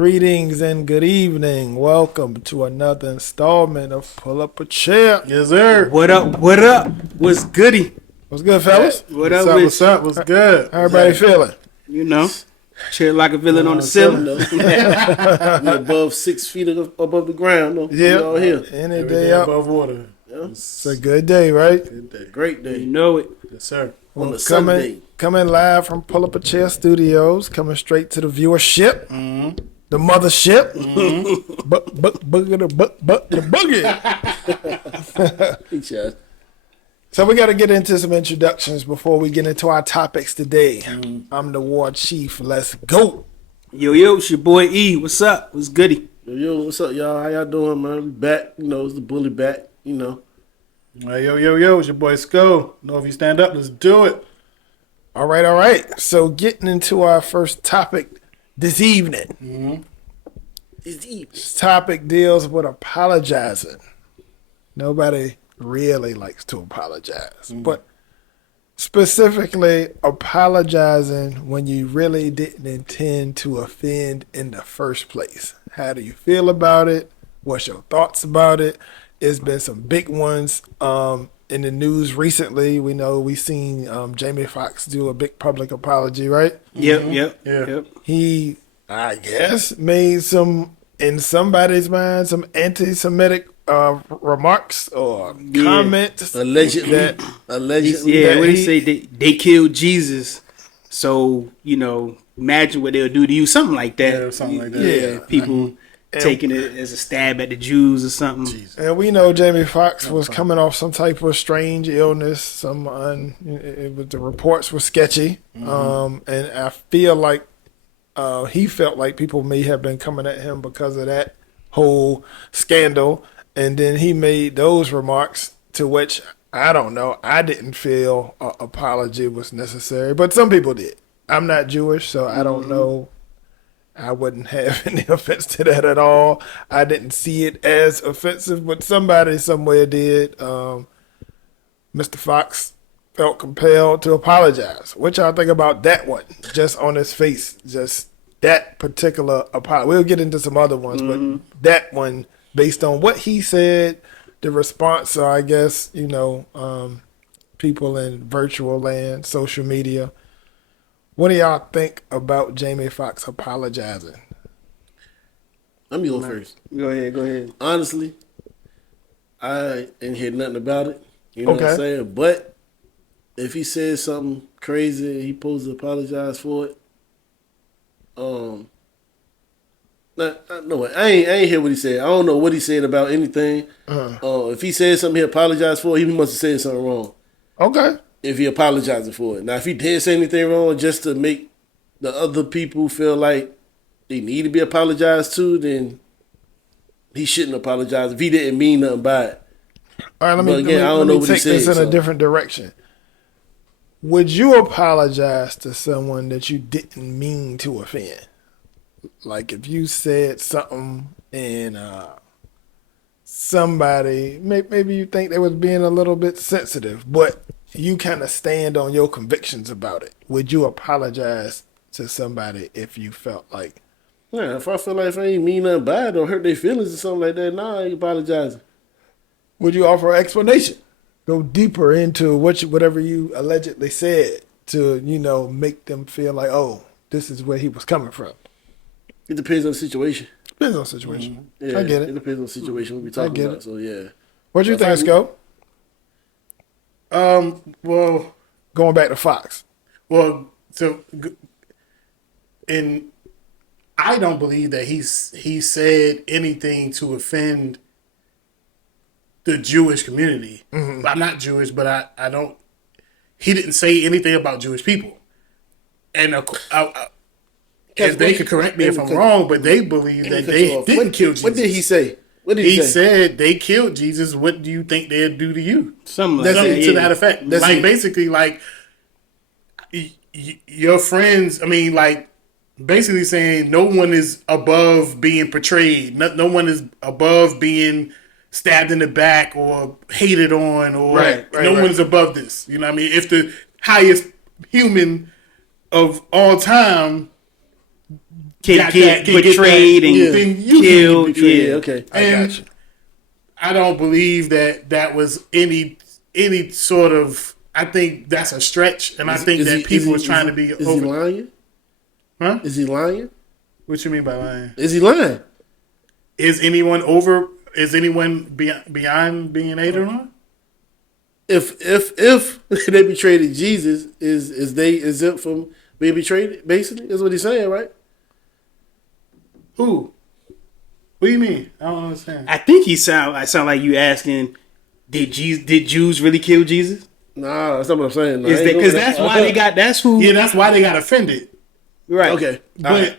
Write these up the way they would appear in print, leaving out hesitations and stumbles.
Greetings and good evening. Welcome to another installment of Pull Up a Chair. Yes, sir. What up? What up? What's goody? What's good, fellas? What up? What's up? What's good? How everybody feeling? You know, chill like a villain on the ceiling. We above 6 feet above the ground. Though. Yeah. We all here. Any Every day day up. above water. It's a good day, right? Good day. Great You day. know it. Yes, sir. On a Coming, Sunday. coming live from Pull Up a Chair Studios, coming straight to the viewership, the mothership, the boogie. Each other. So we got to get into some introductions before we get into our topics today. I'm the war chief. Let's go. Yo, it's your boy E. What's up? What's goody? Yo, what's up, y'all? How y'all doing, man? We back. You know, it's the bully back. You know. Hey, yo, it's your boy Sko. Know if you stand up, let's do it. All right. So getting into our first topic this evening. This topic deals with apologizing. Nobody really likes to apologize, but specifically apologizing when you really didn't intend to offend in the first place. How do you feel about it? What's your thoughts about it? It's been some big ones in the news recently. We know we seen Jamie Foxx do a big public apology, right? Yep. He, I guess, made some, in somebody's mind, some anti-Semitic remarks or comments. Allegedly. Allegedly. Yeah, that what he he- say? They killed Jesus, so imagine what they'll do to you. Something like that. Yeah, something like that. Yeah. People taking it as a stab at the Jews or something. And we know Jamie Foxx was coming off some type of strange illness. The reports were sketchy, and I feel like he felt like people may have been coming at him because of that whole scandal. And then he made those remarks, to which I don't know. I didn't feel an apology was necessary, but some people did. I'm not Jewish, so I don't know. I wouldn't have any offense to that at all. I didn't see it as offensive, but somebody somewhere did. Mr. Fox felt compelled to apologize. What y'all think about that one? Just on his face, just that particular apology. We'll get into some other ones, but that one, based on what he said, the response, so I guess, people in virtual land, social media. What do y'all think about Jamie Foxx apologizing? I'm going first. Go ahead. Honestly, I ain't hear nothing about it. You know what Okay. I'm saying? But if he says something crazy and he supposed to apologize for it, no, I ain't hear what he said. I don't know what he said about anything. If he said something he apologized for, he must have said something wrong. Okay. If he apologizing for it. Now, if he did say anything wrong just to make the other people feel like they need to be apologized to, then he shouldn't apologize if he didn't mean nothing by it. All right, But again, I don't know what he take this said, in a so. different direction. Would you apologize to someone that you didn't mean to offend? Like if you said something and somebody, maybe you think they was being a little bit sensitive, but you kind of stand on your convictions about it. Would you apologize to somebody if you felt like, Yeah, if I feel like if I ain't mean nothing bad or hurt their feelings or something like that, nah, I ain't apologizing. would you offer an explanation? Go deeper into whatever you allegedly said to, make them feel like, oh, this is where he was coming from. It depends on the situation. Depends on the situation. Yeah, I get it. It depends on the situation we talking get about. it. So yeah. What you think, Sco? Well, Going back to Fox. and I don't believe that he said anything to offend the Jewish community. I'm not Jewish, but I don't. He didn't say anything about Jewish people, and as they could correct me if I'm wrong, but they believe that they didn't kill Jesus. What did he say? What did He say? said they killed Jesus. What do you think they'd do to you? Something like Something that. to that effect. That's Like it. basically, like your friends. I mean, like basically saying no one is above being portrayed. No one is above being stabbed in the back or hated on, or Right, no right. one's above this. You know what I mean? If the highest human of all time got get that, can get betrayed that, and then you killed. can get betrayed. Yeah. Okay. And got you. I don't believe that was any sort of. I think that's a stretch, and I think that people was trying to be. Is he lying? Huh? Is he lying? What you mean by lying? Is he lying? Is anyone over? Is anyone beyond being hated on? If they betrayed Jesus, is they exempt from being betrayed? Basically, is what he's saying, right? Who? What do you mean? I don't understand. I think I sound like you asking, did Jews really kill Jesus? Nah, that's not what I'm saying. Because that's why they got. That's who. Yeah, that's why they got offended. Right. Okay. But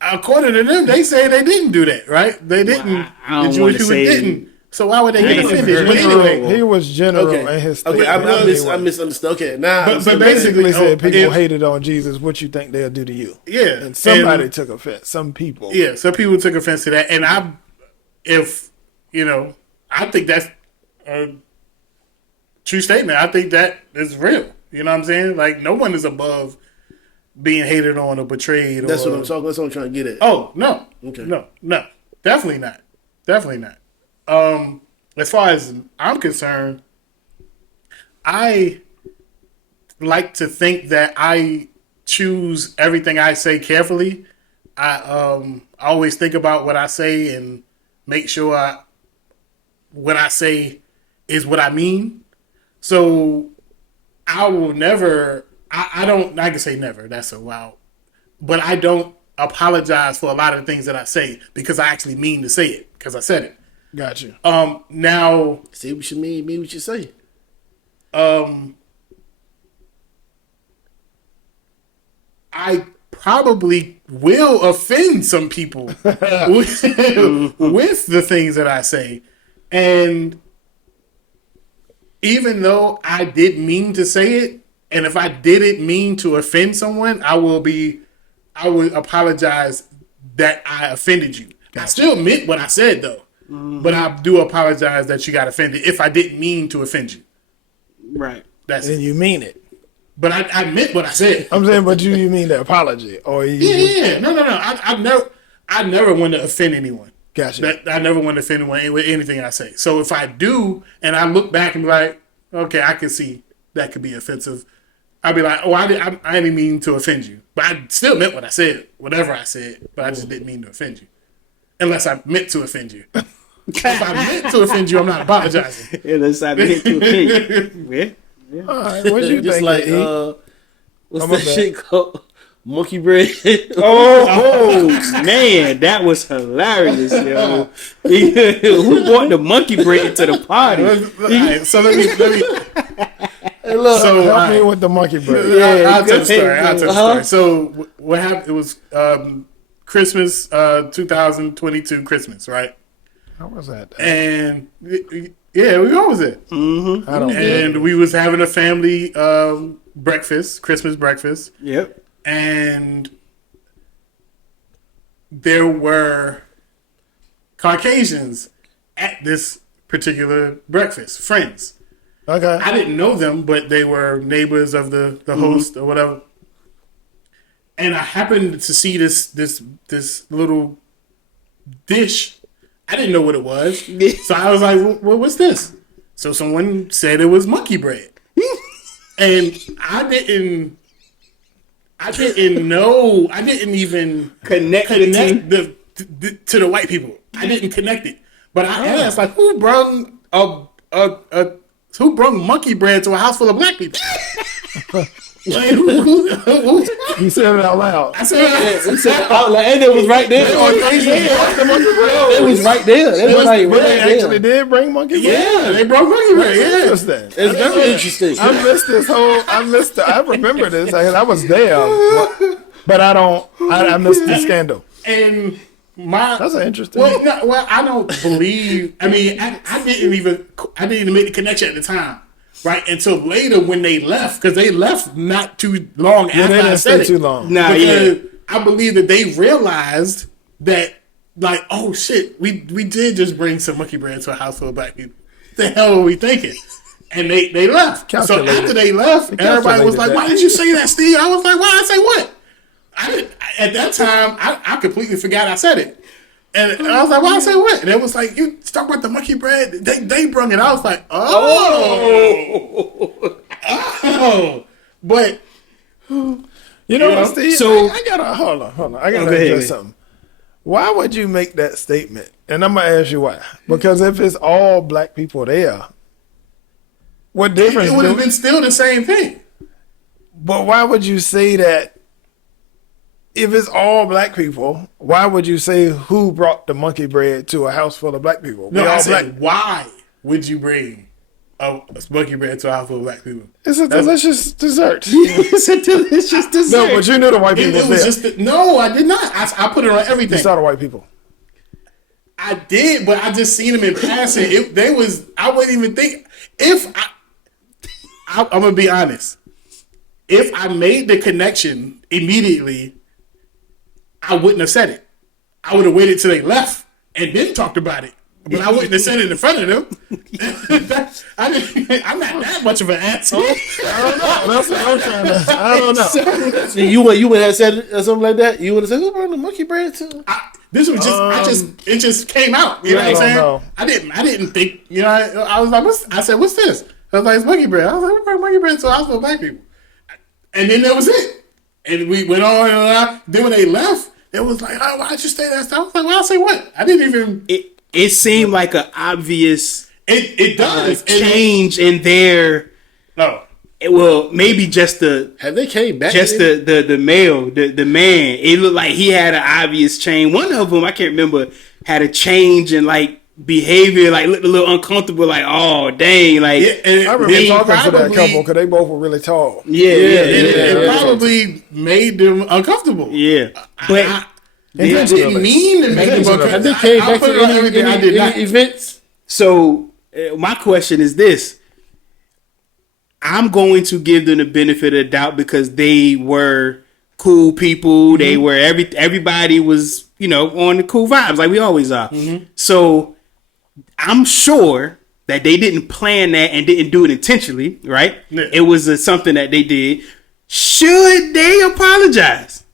according to them, they say they didn't do that, right? They didn't. Well, I don't the Jewish wanna people say- didn't. So why would they get ain't offended? heard But that. anyway, He was general in Okay. his Okay. statement. I misunderstood. Okay. Now, But Basically basically, said people if- hated on Jesus. What you think they'll do to you? yeah, And somebody took offense. Some people. yeah. So people took offense to that, and I think that's a true statement. I think that is real. You know what I'm saying? Like no one is above being hated on or betrayed. that's or, what I'm talking. That's what I'm trying to get at. Oh no, Okay. no, definitely not, definitely not. As far as I'm concerned, I like to think that I choose everything I say carefully. I always think about what I say and make sure what I say is what I mean. So I will never. I don't. I can say never. That's a wow. But I don't apologize for a lot of the things that I say because I actually mean to say it because I said it. Got you. Now, See what you mean what you say. I probably will offend some people with the things that I say. And even though I did mean to say it, and if I didn't mean to offend someone, I would apologize that I offended you. I still meant what I said though. But I do apologize that you got offended if I didn't mean to offend you. Right. That's And it. you mean it. But I meant what I said. I'm saying, but you mean the apology, or you? Yeah. No. I never want to offend anyone. Gotcha. I never want to offend anyone with anything I say. So if I do, and I look back and be like, okay, I can see that could be offensive. I'll be like, oh, I didn't mean to offend you, but I still meant what I said, whatever I said, but I just didn't mean to offend you, unless I meant to offend you. If I meant to offend you, I'm not apologizing. Yeah, that's I meant to offend you. Yeah. All right, what you Just think? like what's that shit called? Monkey bread. Oh man, that was hilarious, yo. Who brought the monkey bread to the party? All right, so let me. Hey, look, So Help me all right. with the monkey bread. I'll tell the story. I'll tell the Uh-huh. story. So what happened? It was Christmas, 2022 Christmas, right? How was that? And yeah, we always there. I don't. And we was having a family breakfast, Christmas breakfast, Yep. and there were Caucasians at this particular breakfast, friends. Okay. I didn't know them, but they were neighbors of the host or whatever. And I happened to see this little dish. I didn't know what it was, so I was like, "Well, what's this?" So someone said it was monkey bread, and I didn't know. I didn't even Connect to the white people. I didn't connect it, but I asked like, who brung who brung monkey bread to a house full of black people? Like, who? You said it out loud. I said, and it was right there. It was right there. It was like But they right actually there. did bring monkey bread. yeah, they brought monkey bread. Yeah, Interesting. It's very interesting. I missed this whole. I remember this. I was there, but I don't. I missed the scandal. and my That's an interesting. Well, I don't believe. I mean, I didn't even make the connection at the time, right? Until later when they left, because they left not too long Yeah, after they I didn't said stay it. too long. Nah, Because yeah. I believe that they realized that, like, oh shit, we did just bring some monkey bread to a house full of black people. The hell were we thinking? And they left. So Calculated. after they left, everybody was calculated like, that. "Why did you say that, Steve?" I was like, "Why did I say what?" At that time, I completely forgot I said it. And I was like, why I say what? And it was like, you talk about the monkey bread. They brung it. I was like, oh. But, You know what, Steve? so- I gotta hold on. I gotta go ahead. address something. Why would you make that statement? And I'm gonna ask you why. Because if it's all black people there, what difference? it would have been still the same thing. But why would you say that? If it's all black people, why would you say who brought the monkey bread to a house full of black people? No, We I all said, why would you bring a monkey bread to a house full of black people? It's a delicious dessert. It's a delicious dessert. No, but you knew the white people It was was there. just no, I did not. I put it on You everything. saw the white people. I did, but I just seen them in passing. I wouldn't even think I'm gonna be honest. If I made the connection immediately, I wouldn't have said it. I would have waited till they left and then talked about it. But I wouldn't have said it in front of them. I'm not that much of an asshole. I don't know. That's what I'm trying to. I don't know. So you would have said something like that? You would have said, who brought the monkey bread to? This was just, it just came out. You know what I'm I don't saying? know. I didn't think, you know, I was like, I said, what's this? I was like, it's monkey bread. I was like, we brought monkey bread to a house full of black people. And then that was it. And we went on and on. Then when they left, it was like, oh, why'd you say that stuff? I was like, well, I'll say what? I didn't even. It seemed like an obvious It does. change in their. No. Well, maybe just Have they came back? just the male, the man. It looked like he had an obvious change. One of them, I can't remember, had a change in like behavior, like looked a little uncomfortable. Like, oh dang, like Yeah, and I remember they talking to that probably- couple because they both were really tall. It probably made them uncomfortable. yeah. But I didn't mean to make them uncomfortable. Have they came I back put to it on everything. I did not. any events? so my question is this: I'm going to give them the benefit of the doubt because they were cool people. They were everybody was on the cool vibes like we always are. So I'm sure that they didn't plan that and didn't do it intentionally, right? Yeah. It was something that they did. Should they apologize?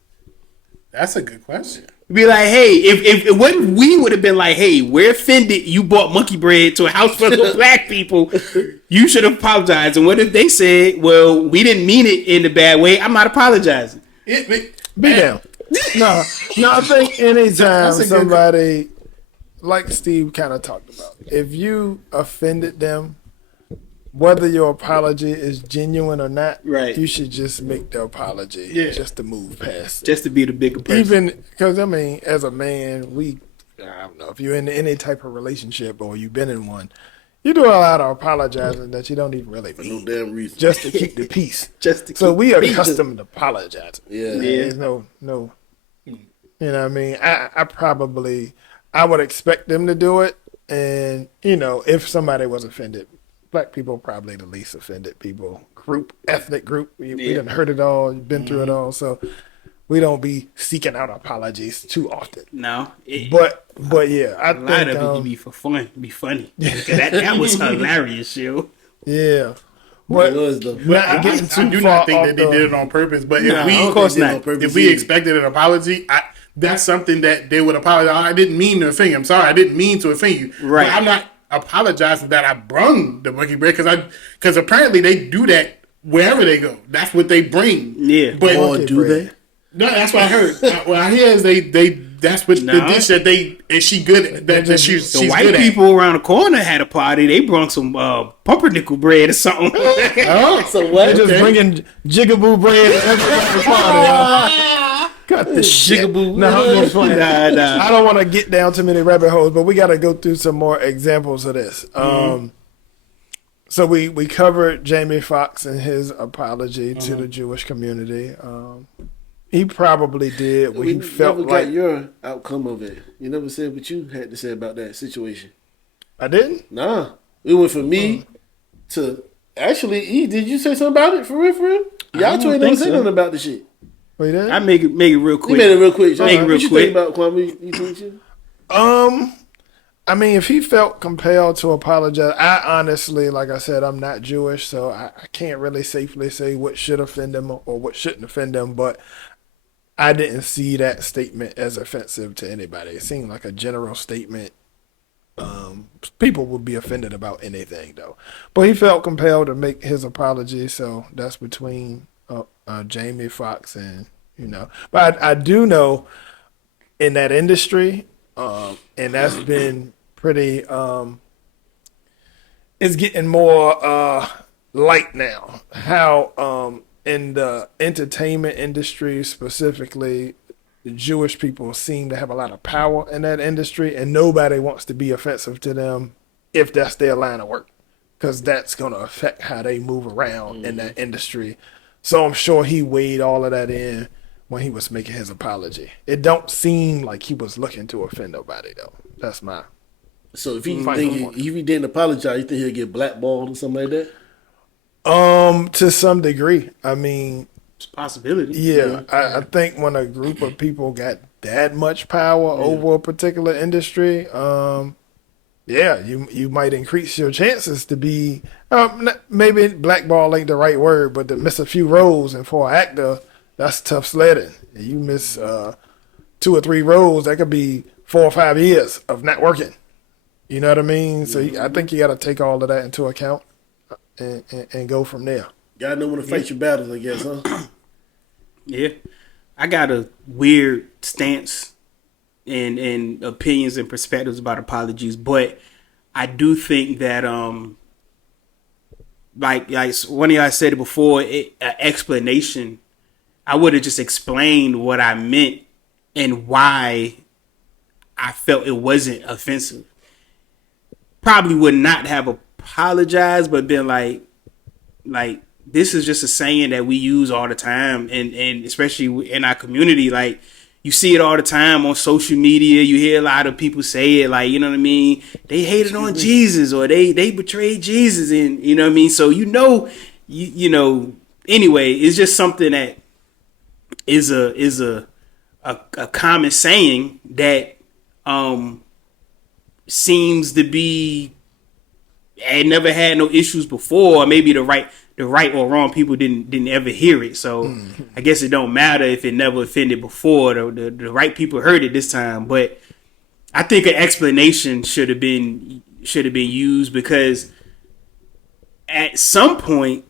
That's a good question. Be like, hey, if what if we would have been like, hey, we're offended you bought monkey bread to a house full of black people, you should have apologized. And what if they said, well, we didn't mean it in a bad way, I'm not apologizing. Be down. No, I think anytime That's a good- somebody, like Steve kind of talked about, if you offended them, whether your apology is genuine or not, Right. you should just make the apology Yeah. just to move past it. Just to be the bigger person. Even because I mean, as a man, I don't know if you're in any type of relationship or you've been in one, you do a lot of apologizing that you don't even really No mean, damn reason. just to keep the peace. Just to So keep we are the peace. accustomed to apologizing. Yeah. There's no, you know what I mean? I would expect them to do it. And, if somebody was offended, black people probably the least offended people, ethnic group. We done heard it all, been through it all. So we don't be seeking out apologies too often. No. But yeah, I a lot think, of it be for fun, be funny. that was hilarious, yo. yeah. It But was though. not getting I too do far not think off that they the- did it on purpose. But No, if of course we, not. if we expected an apology, that's something that they would apologize. I didn't mean to offend you. I'm sorry. I didn't mean to offend you. Right. But I'm not apologizing that I brung the monkey bread because apparently they do that wherever they go. That's what they bring. Yeah. But Or Monkey do bread. they? no, that's what I heard. What I hear is they that's what the No. dish that is she good that she's The she's white good people around the corner had a party. They brought some pumpernickel bread or something. at. Oh, So They're what? just bringing jigaboo bread to everybody's party. Got the shit. Jigaboo. No, I'm just playing. Nah. I don't want to get down too many rabbit holes, but we got to go through some more examples of this. So we covered Jamie Foxx and his apology to the Jewish community. He probably did what We he felt never like. got your outcome of it. You never said what you had to say about that situation. I didn't. Nah. It went from me to actually E. Did you say something about it for real? Y'all don't two ain't think never say so. nothing about the shit. We didn't. I make it real You quick. made it real quick. Sean. Make it What real you quick. think about Kwame? You think you? I mean, if he felt compelled to apologize, I honestly, like I said, I'm not Jewish, so I can't really safely say what should offend him or what shouldn't offend him. But I didn't see that statement as offensive to anybody. It seemed like a general statement. People would be offended about anything, though. But he felt compelled to make his apology, so that's between Jamie Foxx and, But I do know in that industry, and that's been pretty, it's getting more light now, how in the entertainment industry specifically, the Jewish people seem to have a lot of power in that industry, and nobody wants to be offensive to them if that's their line of work, because that's going to affect how they move around in that industry. So I'm sure he weighed all of that in when he was making his apology. It don't seem like he was looking to offend nobody, though. That's my So if he Final one. if he didn't apologize, you think he'll get blackballed or something like that? to some degree. I mean, It's a possibility. yeah, I think when a group of people got that much power over a particular industry, yeah, you might increase your chances to be maybe blackball ain't the right word, but to miss a few roles, and for an actor, that's tough sledding. You miss 2 or 3 roles, that could be 4 or 5 years of not working. You know what I mean? So I think you got to take all of that into account and go from there. Gotta know when to fight your battles, I guess, huh? Yeah. I got a weird stance and opinions and perspectives about apologies, but I do think that like one of y'all said it before, an explanation, I would have just explained what I meant and why I felt it wasn't offensive. Probably would not have apologized, but been like this is just a saying that we use all the time, and especially in our community, like you see it all the time on social media. You hear a lot of people say it, like, you know what I mean? They hated on Jesus, or they betrayed Jesus, and you know what I mean? So you know, anyway, it's just something that is a common saying that seems to be had never had no issues before, or maybe the right or wrong people didn't ever hear it. So I guess it don't matter if it never offended before. The right people heard it this time. But I think an explanation should have been used, because at some point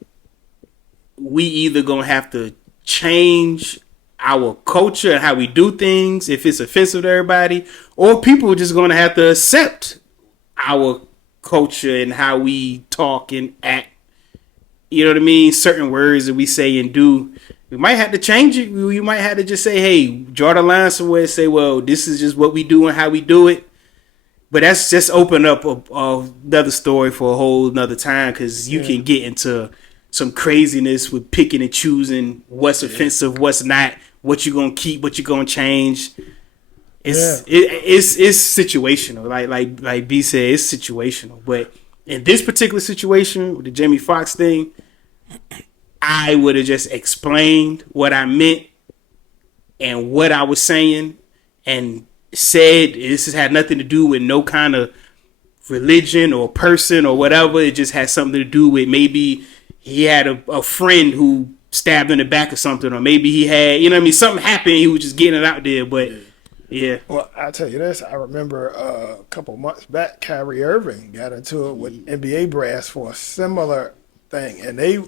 we either gonna have to change our culture and how we do things if it's offensive to everybody, or people are just gonna have to accept our culture and how we talk and act. You know what I mean? Certain words that we say and do, we might have to change it. We might have to just say, hey, draw the line somewhere and say, well, this is just what we do and how we do it. But that's just open up another story for a whole another time, because you can get into some craziness with picking and choosing what's offensive, what's not, what you're going to keep, what you're going to change. It's situational. Like B said, it's situational. But in this particular situation with the Jamie Foxx thing, I would have just explained what I meant and what I was saying, and said this has had nothing to do with no kind of religion or person or whatever. It just had something to do with maybe he had a friend who stabbed in the back or something, or maybe he had, you know what I mean, something happened, he was just getting it out there. But yeah. Well, I'll tell you this. I remember a couple months back, Kyrie Irving got into it with NBA brass for a similar thing, and they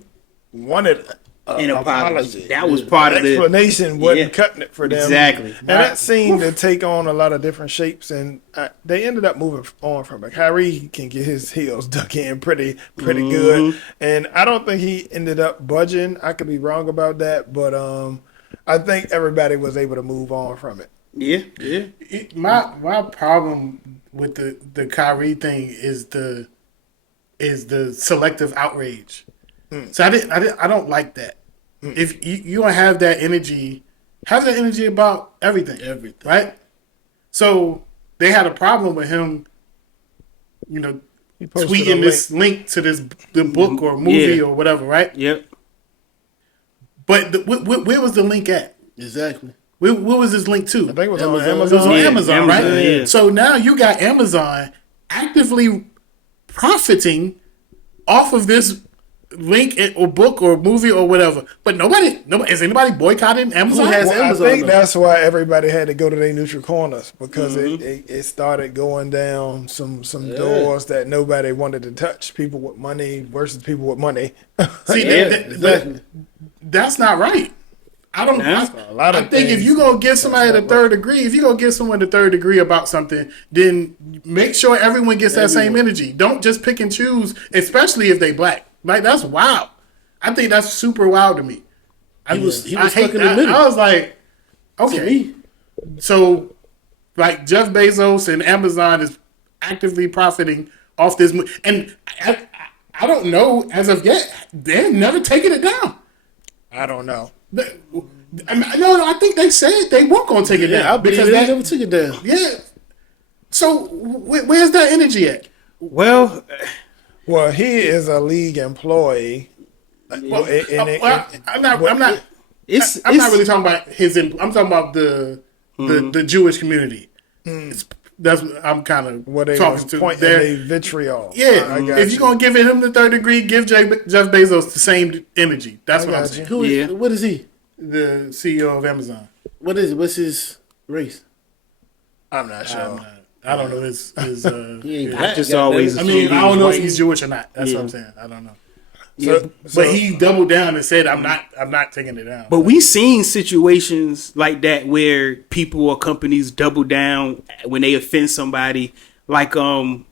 wanted An an apology. That was part of the explanation. Wasn't cutting it for them. Exactly. And that seemed to take on a lot of different shapes, and they ended up moving on from it. Kyrie can get his heels dug in pretty good, and I don't think he ended up budging. I could be wrong about that, but I think everybody was able to move on from it. Yeah. My problem with the Kyrie thing is the selective outrage. So I don't like that. If you don't have that energy about everything, right? So they had a problem with him, He posted a tweeting this link to the book or movie or whatever, right? Yep. But where was the link at? Exactly. Where was this link to? I think it was Amazon. on It was Amazon. on Yeah, Amazon, right? Amazon, yeah. So now you got Amazon actively profiting off of this link or book or movie or whatever. But nobody is anybody boycotting Amazon? Who has Well, Amazon, I think though? that's why everybody had to go to their neutral corners because it started going down some doors that nobody wanted to touch. People with money versus people with money. See, exactly. that's not right. I don't. Yeah. A lot of I think if things you gonna give somebody the third degree, if you gonna give someone the third degree about something, then make sure everyone gets that same energy. Don't just pick and choose, especially if they black. Like that's wild. I think that's super wild to me. He was I stuck hate in the that. middle. I was like, To okay, me. so like Jeff Bezos and Amazon is actively profiting off this, and I don't know as of yet. They're never taking it down. I don't know. No, I think they said they weren't going to take it Yeah, I down believe because they that. never took it down. Yeah. So where's that energy at? Well, Well, he is a league employee. Well, And I'm not it's not really talking about his. I'm talking about the Jewish community. That's what I'm kind of what they talking was to. pointing There. their vitriol. Yeah, I got if you're gonna give him the third degree, give Jeff Bezos the same energy. That's what I'm got saying. Who is, Yeah. What is he? The CEO of Amazon. What is it? What's his race? I'm not sure. I don't know his. He ain't his- black. just goddamn always it. I mean, I don't know if he's White. Jewish or not. That's Yeah. what I'm saying. I don't know. So, But he doubled down and said, "I'm not taking it down." But we seen situations like that where people or companies double down when they offend somebody, like Cheerios.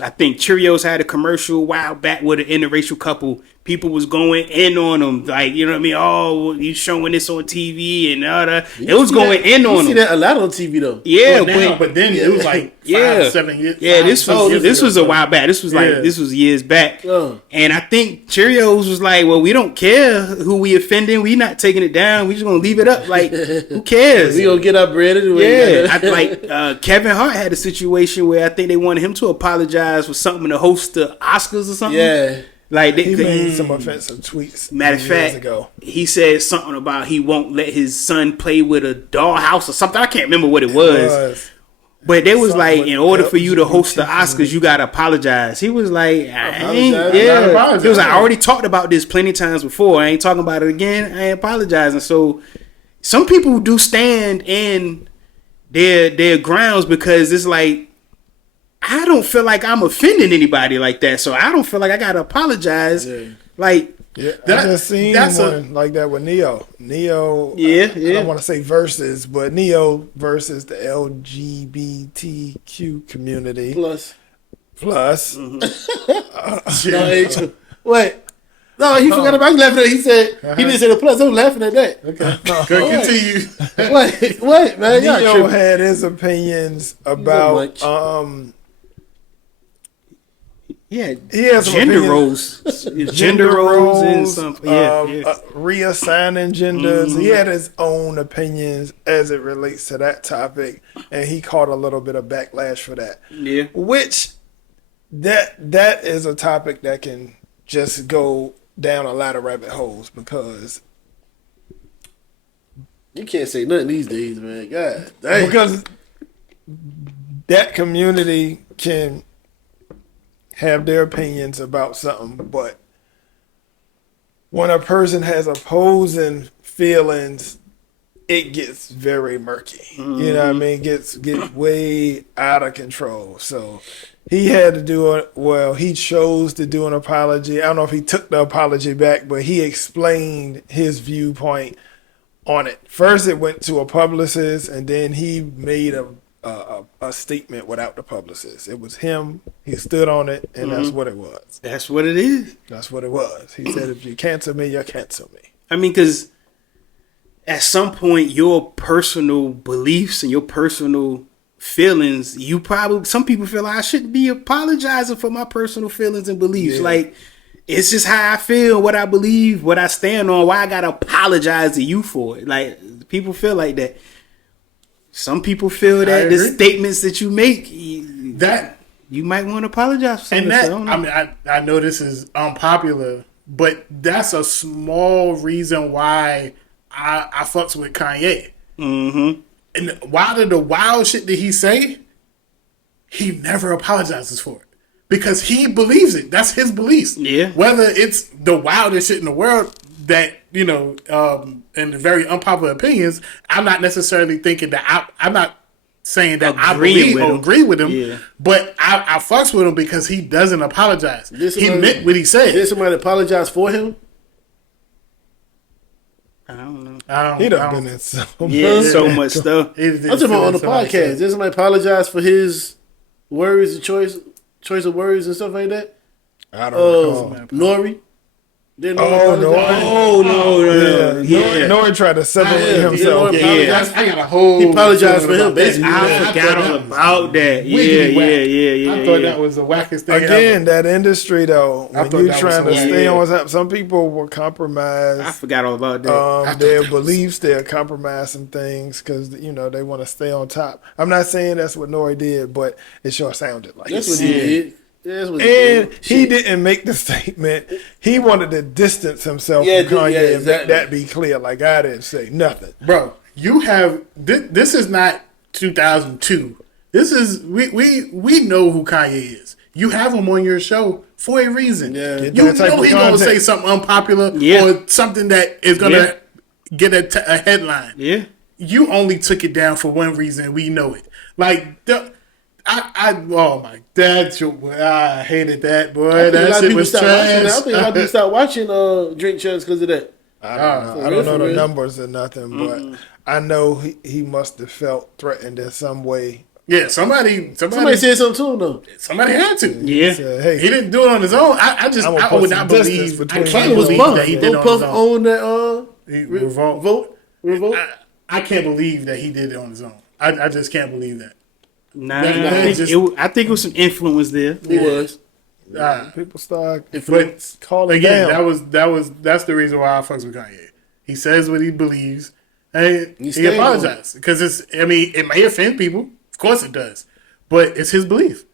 I think Cheerios had a commercial a while back with an interracial couple. People was going in on them, like, you know what I mean? Oh, you showing this on TV and all that. It was going in You on see them. that a lot on TV though. Yeah, Well, now, but then it was like 5, Yeah. 7 years. Yeah, this was ago. a while back. This was like Yeah. this was years back. Oh. And I think Cheerios was like, well, we don't care who we offending. We not taking it down. We just gonna leave it up. Like, who cares? We gonna get our bread anyway. Yeah, I, like Kevin Hart had a situation where I think they wanted him to apologize for something to host the Oscars or something. Yeah. Like He made some offensive tweets Matter of years fact, ago. he said something about he won't let his son play with a dollhouse or something. I can't remember what it was. But they was Something like, with in order for you to host the LGBT Oscars, you gotta apologize. He was like, I ain't, Apologize. yeah. Gotta apologize. He was like, I already talked about this plenty of times before. I ain't talking about it again. I ain't apologizing. So some people do stand in their grounds because it's like, I don't feel like I'm offending anybody like that. So I don't feel like I gotta apologize. Yeah. Like, Yeah, That- I just seen that's one like that with Neo. Neo, Yeah, I yeah. don't want to say versus, but Neo versus the LGBTQ community. Plus. Plus, No, ain't true. What? No, he forgot about. He laughing at. He said he didn't say the plus. I'm laughing at that. Okay, good. Continue. What, man? Y'all Neo tripping. had his opinions about much. yeah, he has some gender opinions. roles, gender roles, and some, reassigning genders. He had his own opinions as it relates to that topic, and he caught a little bit of backlash for that. yeah. Which that is a topic that can just go down a lot of rabbit holes because You can't say nothing these days, man. God dang. because that community can have their opinions about something, but when a person has opposing feelings, it gets very murky. You know what I mean? Gets way out of control. So he had to do it. Well, he chose to do an apology. I don't know if he took the apology back, but he explained his viewpoint on it. First, it went to a publicist, and then he made a statement without the publicist. It was him. He stood on it, and that's what it was. That's what it is. That's what it was. He said, "If you cancel me, you cancel me." I mean, because at some point, your personal beliefs and your personal feelings, you probably, some people feel like I shouldn't be apologizing for my personal feelings and beliefs. Yeah. Like, it's just how I feel, what I believe, what I stand on. Why I gotta apologize to you for it? Like, people feel like that. Some people feel that the agree. statements that you make, That you might want to apologize for something. and that So, I don't know. I mean, I know this is unpopular, but that's a small reason why I fucks with Kanye. Mm-hmm. And why did the wild shit that he say, he never apologizes for it. because he believes it. That's his beliefs. Yeah. Whether it's the wildest shit in the world that, you know, and very unpopular opinions, I'm not necessarily thinking that I'm not saying that I Agreeing believe with or him. agree with him, Yeah. but I fucks with him because he doesn't apologize. Did He somebody- meant what he Did said. somebody apologize for him? I don't know. He I done don't- been in so Yeah, much. so much stuff. it- I'm talking about on the somebody podcast. said- Did somebody apologize for his words and choice of words and stuff like that? I don't recall. Nori. Didn't Nori Oh, apologize? Oh no! Yeah. Nori tried to separate Yeah, himself. Nori Yeah. apologized. I got a whole. He apologized feeling for him, about that. basically. I forgot all about that. Yeah, Wiggity whack. yeah. I thought that was the wackest thing Again, ever. that industry though, I when thought you that was trying to so stay weird. on what's up, some people will I compromise forgot all about that. their that was- beliefs. They'll compromise some things because you know they want to stay on top. I'm not saying that's what Nori did, but it sure sounded like That's it. what he did. Yeah, that's what he And did. he didn't make the statement. He wanted to distance himself Yeah, from Kanye yeah, and make exactly. that be clear. Like I didn't say nothing. Bro, you have this is not 2002. This is we know who Kanye is. You have him on your show for a reason. Yeah. Get You that type know of he's gonna content. say something unpopular Yeah. or something that is gonna get a headline. yeah. You only took it down for one reason. We know it. Like oh my dad, I hated that boy. I think a lot That of shit people was stopped watching that. I trash. think a lot of people stopped watching Drink Champs because of that. I don't know. for I real, don't know for the real. numbers or nothing, but I know he must have felt threatened in some way. Yeah, somebody Somebody said something to him though. somebody had to. Yeah. Said, hey, He didn't do it on his own. I I'ma I put would some not distance believe. I between can't you. It was believe Puff. that he did Don't it Puff on his own. own that Revolt. revolt. I can't believe that he did it on his own. I just can't believe that. Nah, That just- I think it was some influence there. He was. people start But calling again, down. that's the reason why I fucks with Kanye. He says what he believes, and he stands on it. apologizes because it may offend people. Of course it does, but it's his belief.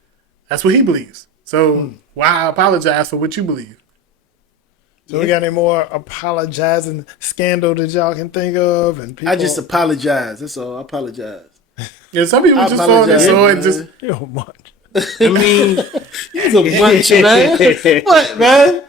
That's what he believes. So why apologize for what you believe? So we got any more apologizing scandal that y'all can think of? And people, I just apologize. That's all. I apologize. Yeah, some people I just fall on their apologize, sword and man. just you know much. I mean, He's a munch, man. What, man?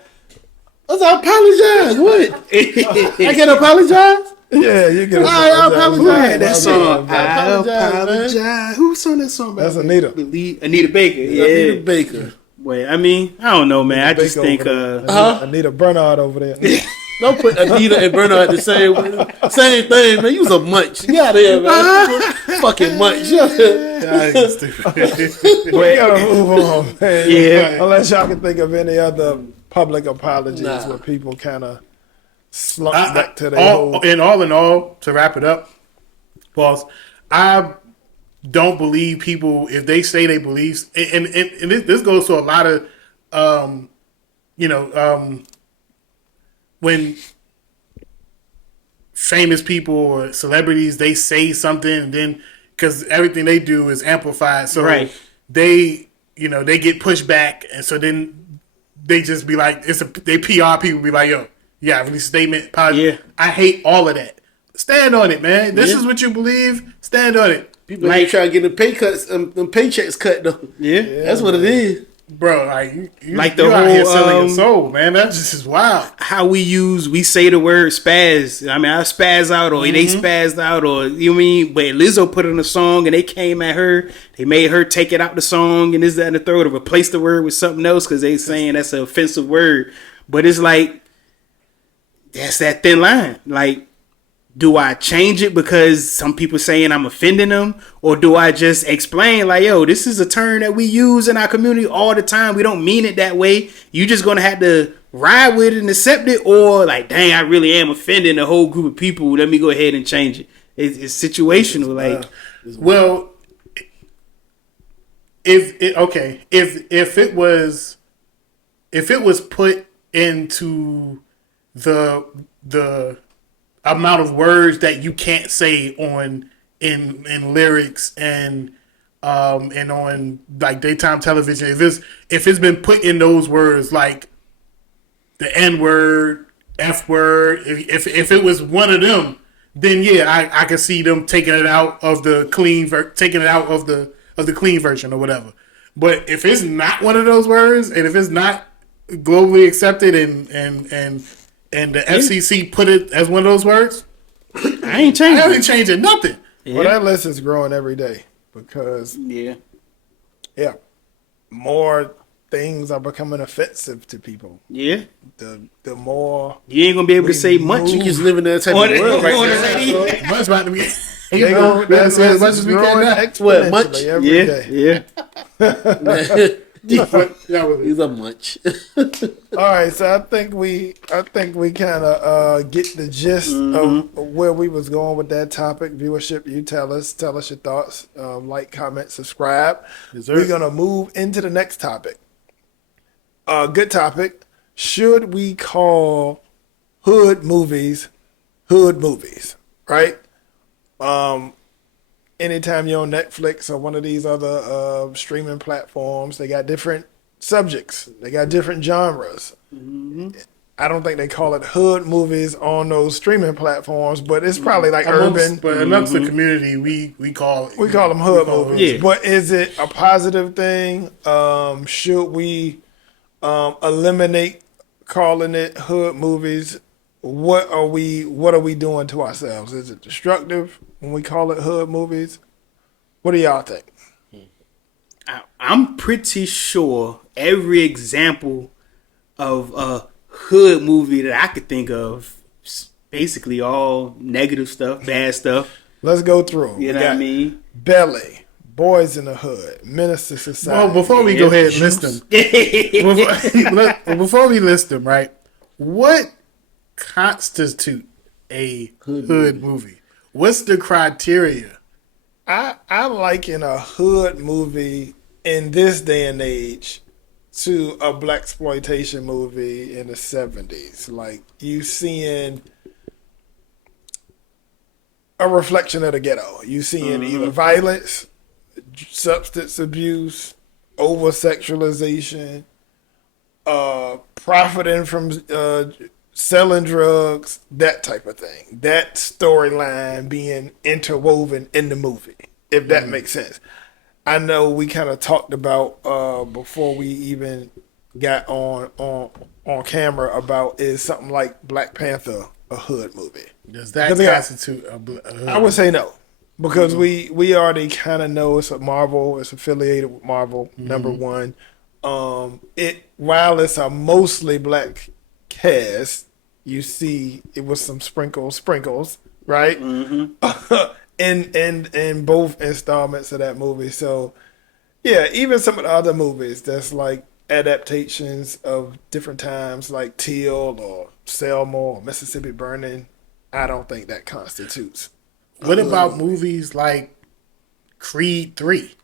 I apologize. What? I can apologize? Yeah, you get. I apologize. that song. I I apologize, apologize. Who sung that song? That's Anita. Anita Baker. Yeah. Anita Baker. Wait, I mean, I don't know, man. I just Baker think, over there. Anita Bernard over there. Don't put Anita and Bernard the same thing, man. You was a munch. Get out of here, man. Fucking munch. We gotta move on, man. Yeah. Unless y'all can think of any other public apologies Nah. where people kind of slunk back to their whole. in all, to wrap it up, boss, I don't believe people if they say they believe, and this goes to a lot of, when famous people or celebrities they say something and then because everything they do is amplified, so Right. they they get pushed back, and so then they just be like they PR people be like, yo, yeah, release a statement. Yeah. I hate all of that. Stand on it, man. This Yeah. is what you believe. Stand on it, People Like- ain't trying to get the pay cuts, them paychecks cut though. yeah. That's what it is. bro. Like you Like the you out here whole, selling your soul, man. That just is wild. How we say the word spaz. I mean, I spaz out, or they spazzed out, or you know what I mean. But Lizzo put in a song, and they came at her. They made her take it out the song, and this, that, and the third, to replace the word with something else because they saying that's an offensive word. But it's like that's that thin line. Like, do I change it because some people saying I'm offending them, or do I just explain like, yo, this is a term that we use in our community all the time. We don't mean it that way. You just gonna have to ride with it and accept it, or like, dang, I really am offending a whole group of people. Let me go ahead and change it. It's situational. Like, Well, if it was put into the amount of words that you can't say in lyrics and on like daytime television, if it's been put in those words like the N word, F word, if it was one of them, then yeah, I can see them taking it out of the clean taking it out of the clean version or whatever. But if it's not one of those words, and if it's not globally accepted, and the FCC put it as one of those words, I ain't I changing. ain't changing nothing. Well, that list is growing every day because Yeah. more things are becoming offensive to people. Yeah. The more You ain't gonna be able to say much. You just live in that type On of world right on now. already. Much about to be. they go, we that say as list much is as we can growing now. exponentially Much? every Yeah. day. Yeah. That was He's a munch. All right, so I think we kind of get the gist of where we was going with that topic. Viewership, you tell us your thoughts. Like, comment, subscribe. sir. We're gonna move into the next topic. Good topic. Should we call hood movies? Right? Anytime you're on Netflix or one of these other streaming platforms, they got different subjects. They got different genres. I don't think they call it hood movies on those streaming platforms, but it's probably like urban. But amongst the community, we call it. We call them hood movies. Yeah. But is it a positive thing? Should we eliminate calling it hood movies? What are we doing to ourselves? Is it destructive when we call it hood movies? What do y'all think? I'm pretty sure every example of a hood movie that I could think of, is basically all negative stuff, bad stuff. Let's go through 'em. You We know what I got mean? Belly, Boys in the Hood, Minister Society. Well, before we go ahead and list them, before we list them, right? What constitute a hood movie? What's the criteria? I liken a hood movie in this day and age to a blaxploitation movie in the 70s. Like, you seeing a reflection of the ghetto. You seeing either violence, substance abuse, over sexualization, profiting from selling drugs, that type of thing. That storyline being interwoven in the movie, if that makes sense. I know we kind of talked about before we even got on camera about, is something like Black Panther a hood movie? Does that Because I- constitute a hood? I would say no, because we already kind of know it's a Marvel. It's affiliated with Marvel. Number one, while it's a mostly black cast, you see it was some sprinkles, right? in both installments of that movie. So yeah, even some of the other movies that's like adaptations of different times, like Till or Selma or Mississippi Burning, I don't think that constitutes. What about movies like Creed 3?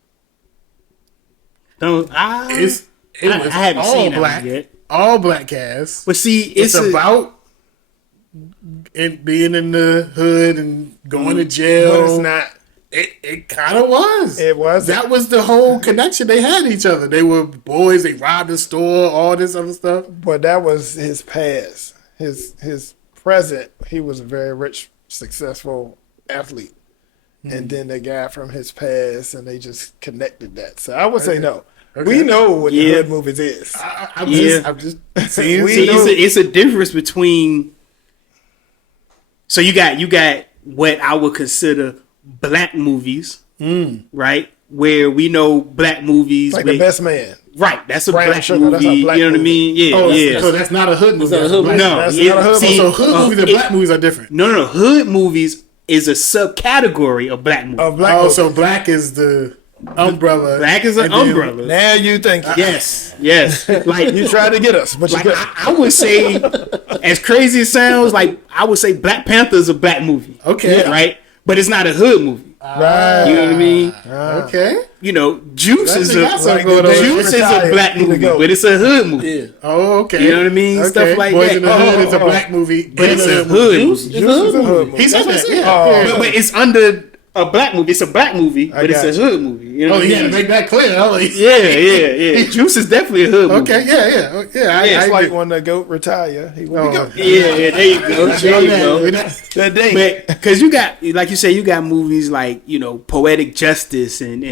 Don't It was I haven't all seen that black, one yet. all black cast. But see, It's about it being in the hood and going to jail. But it's not. It kind of was. It was. That was the whole connection they had to each other. They were boys. They robbed the store. All this other stuff. But that was his past. His present, he was a very rich, successful athlete. And then the guy from his past, and they just connected that. So I would say no. We know what the hood movies is. I'm Yeah. just seeing. We See, know- it's a difference between. So you got what I would consider black movies, right? Where we know black movies, Like where- The Best Man. right? That's a Brown black Sugar, movie. that's a black You know what I movie. mean? Yeah, Oh, yeah. so that's not a hood movie. not a hood movie. No, That's it- not a hood see, movie. So hood movies and it- black movies are different. No. Hood movies is a subcategory of black movies. Of black Oh, movies. so black is the umbrella. Black is an and then- umbrella. Now you think Yes. Like you tried to get us, but you like couldn't. I would say, as crazy as it sounds, like I would say Black Panther is a black movie. Okay. Right? But it's not a hood movie. Right. You know what I mean? Okay. You know, Juice is think that's a something going on. Juice is a Retired, black need to movie, go. but it's a hood movie. Yeah. Oh, okay. You know what I mean? Stuff like Boys that. in the Hood is a Oh. black movie, But and it's a hood movie. movie. Juice is a hood movie. He said that. Oh. Yeah. But it's under a black movie. It's a black movie, but it's got a hood movie. You know Oh, what I you got to mean? make that clear. I'm like, Yeah. Juice is definitely a hood movie. okay, yeah. Yeah, I It's like agree. when the goat retire. He Oh, go. Yeah, there you go. There you go. That day. Because you got, like you say, you got movies like, Poetic Justice and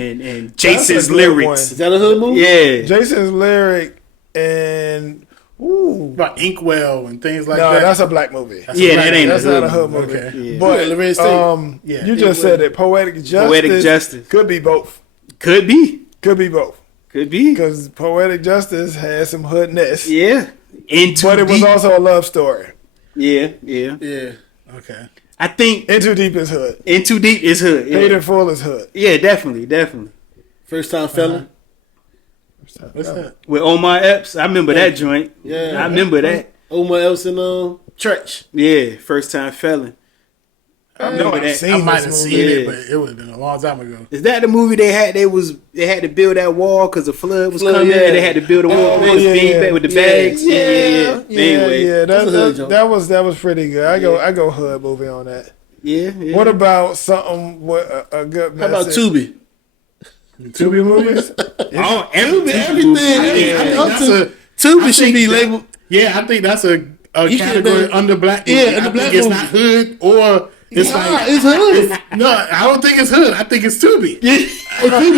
Jason's a good Lyrics. Is that a hood movie? Yeah. Jason's lyric and About Inkwell and things like no, that. that's a black movie. Yeah, that ain't That's a hood not a hood movie. movie. Okay. Yeah. But Yeah, Lorenz Tate. Yeah, you just said it. Poetic Justice. Could be both. Could be. Could be both. Could be. Because Poetic Justice has some hoodness, Yeah. Into but it was Deep. also a love story. Yeah. Yeah. Okay. I think Into Deep is hood. In Too Deep is hood. Paid Yeah, in Full is hood. yeah, definitely. First time felon. What's that? With Omar Epps, I remember that joint. Yeah. I remember that. Omar Else and Church. Yeah, First Time Felon. I remember that. I might have this seen movie. it, Yeah. but it would have been a long time ago. Is that the movie they had? They had to build that wall because the flood was Flood, coming, yeah. and they had to build a wall with yeah, the yeah. bag with the Yeah. bags. Yeah. Anyway, Yeah. That's a hood joint. That was pretty good. I go hood movie on that. yeah. What about something with a good How about message? Tubi? Tubi movies? Oh, everything. Everything. Tubi should be labeled. Yeah, I think that's a You should category have- under black. Yeah, movie. under I black think it's movie. not hood or it's Nah, like it's hood. no. I don't think it's hood. I think it's Tubi. Tubi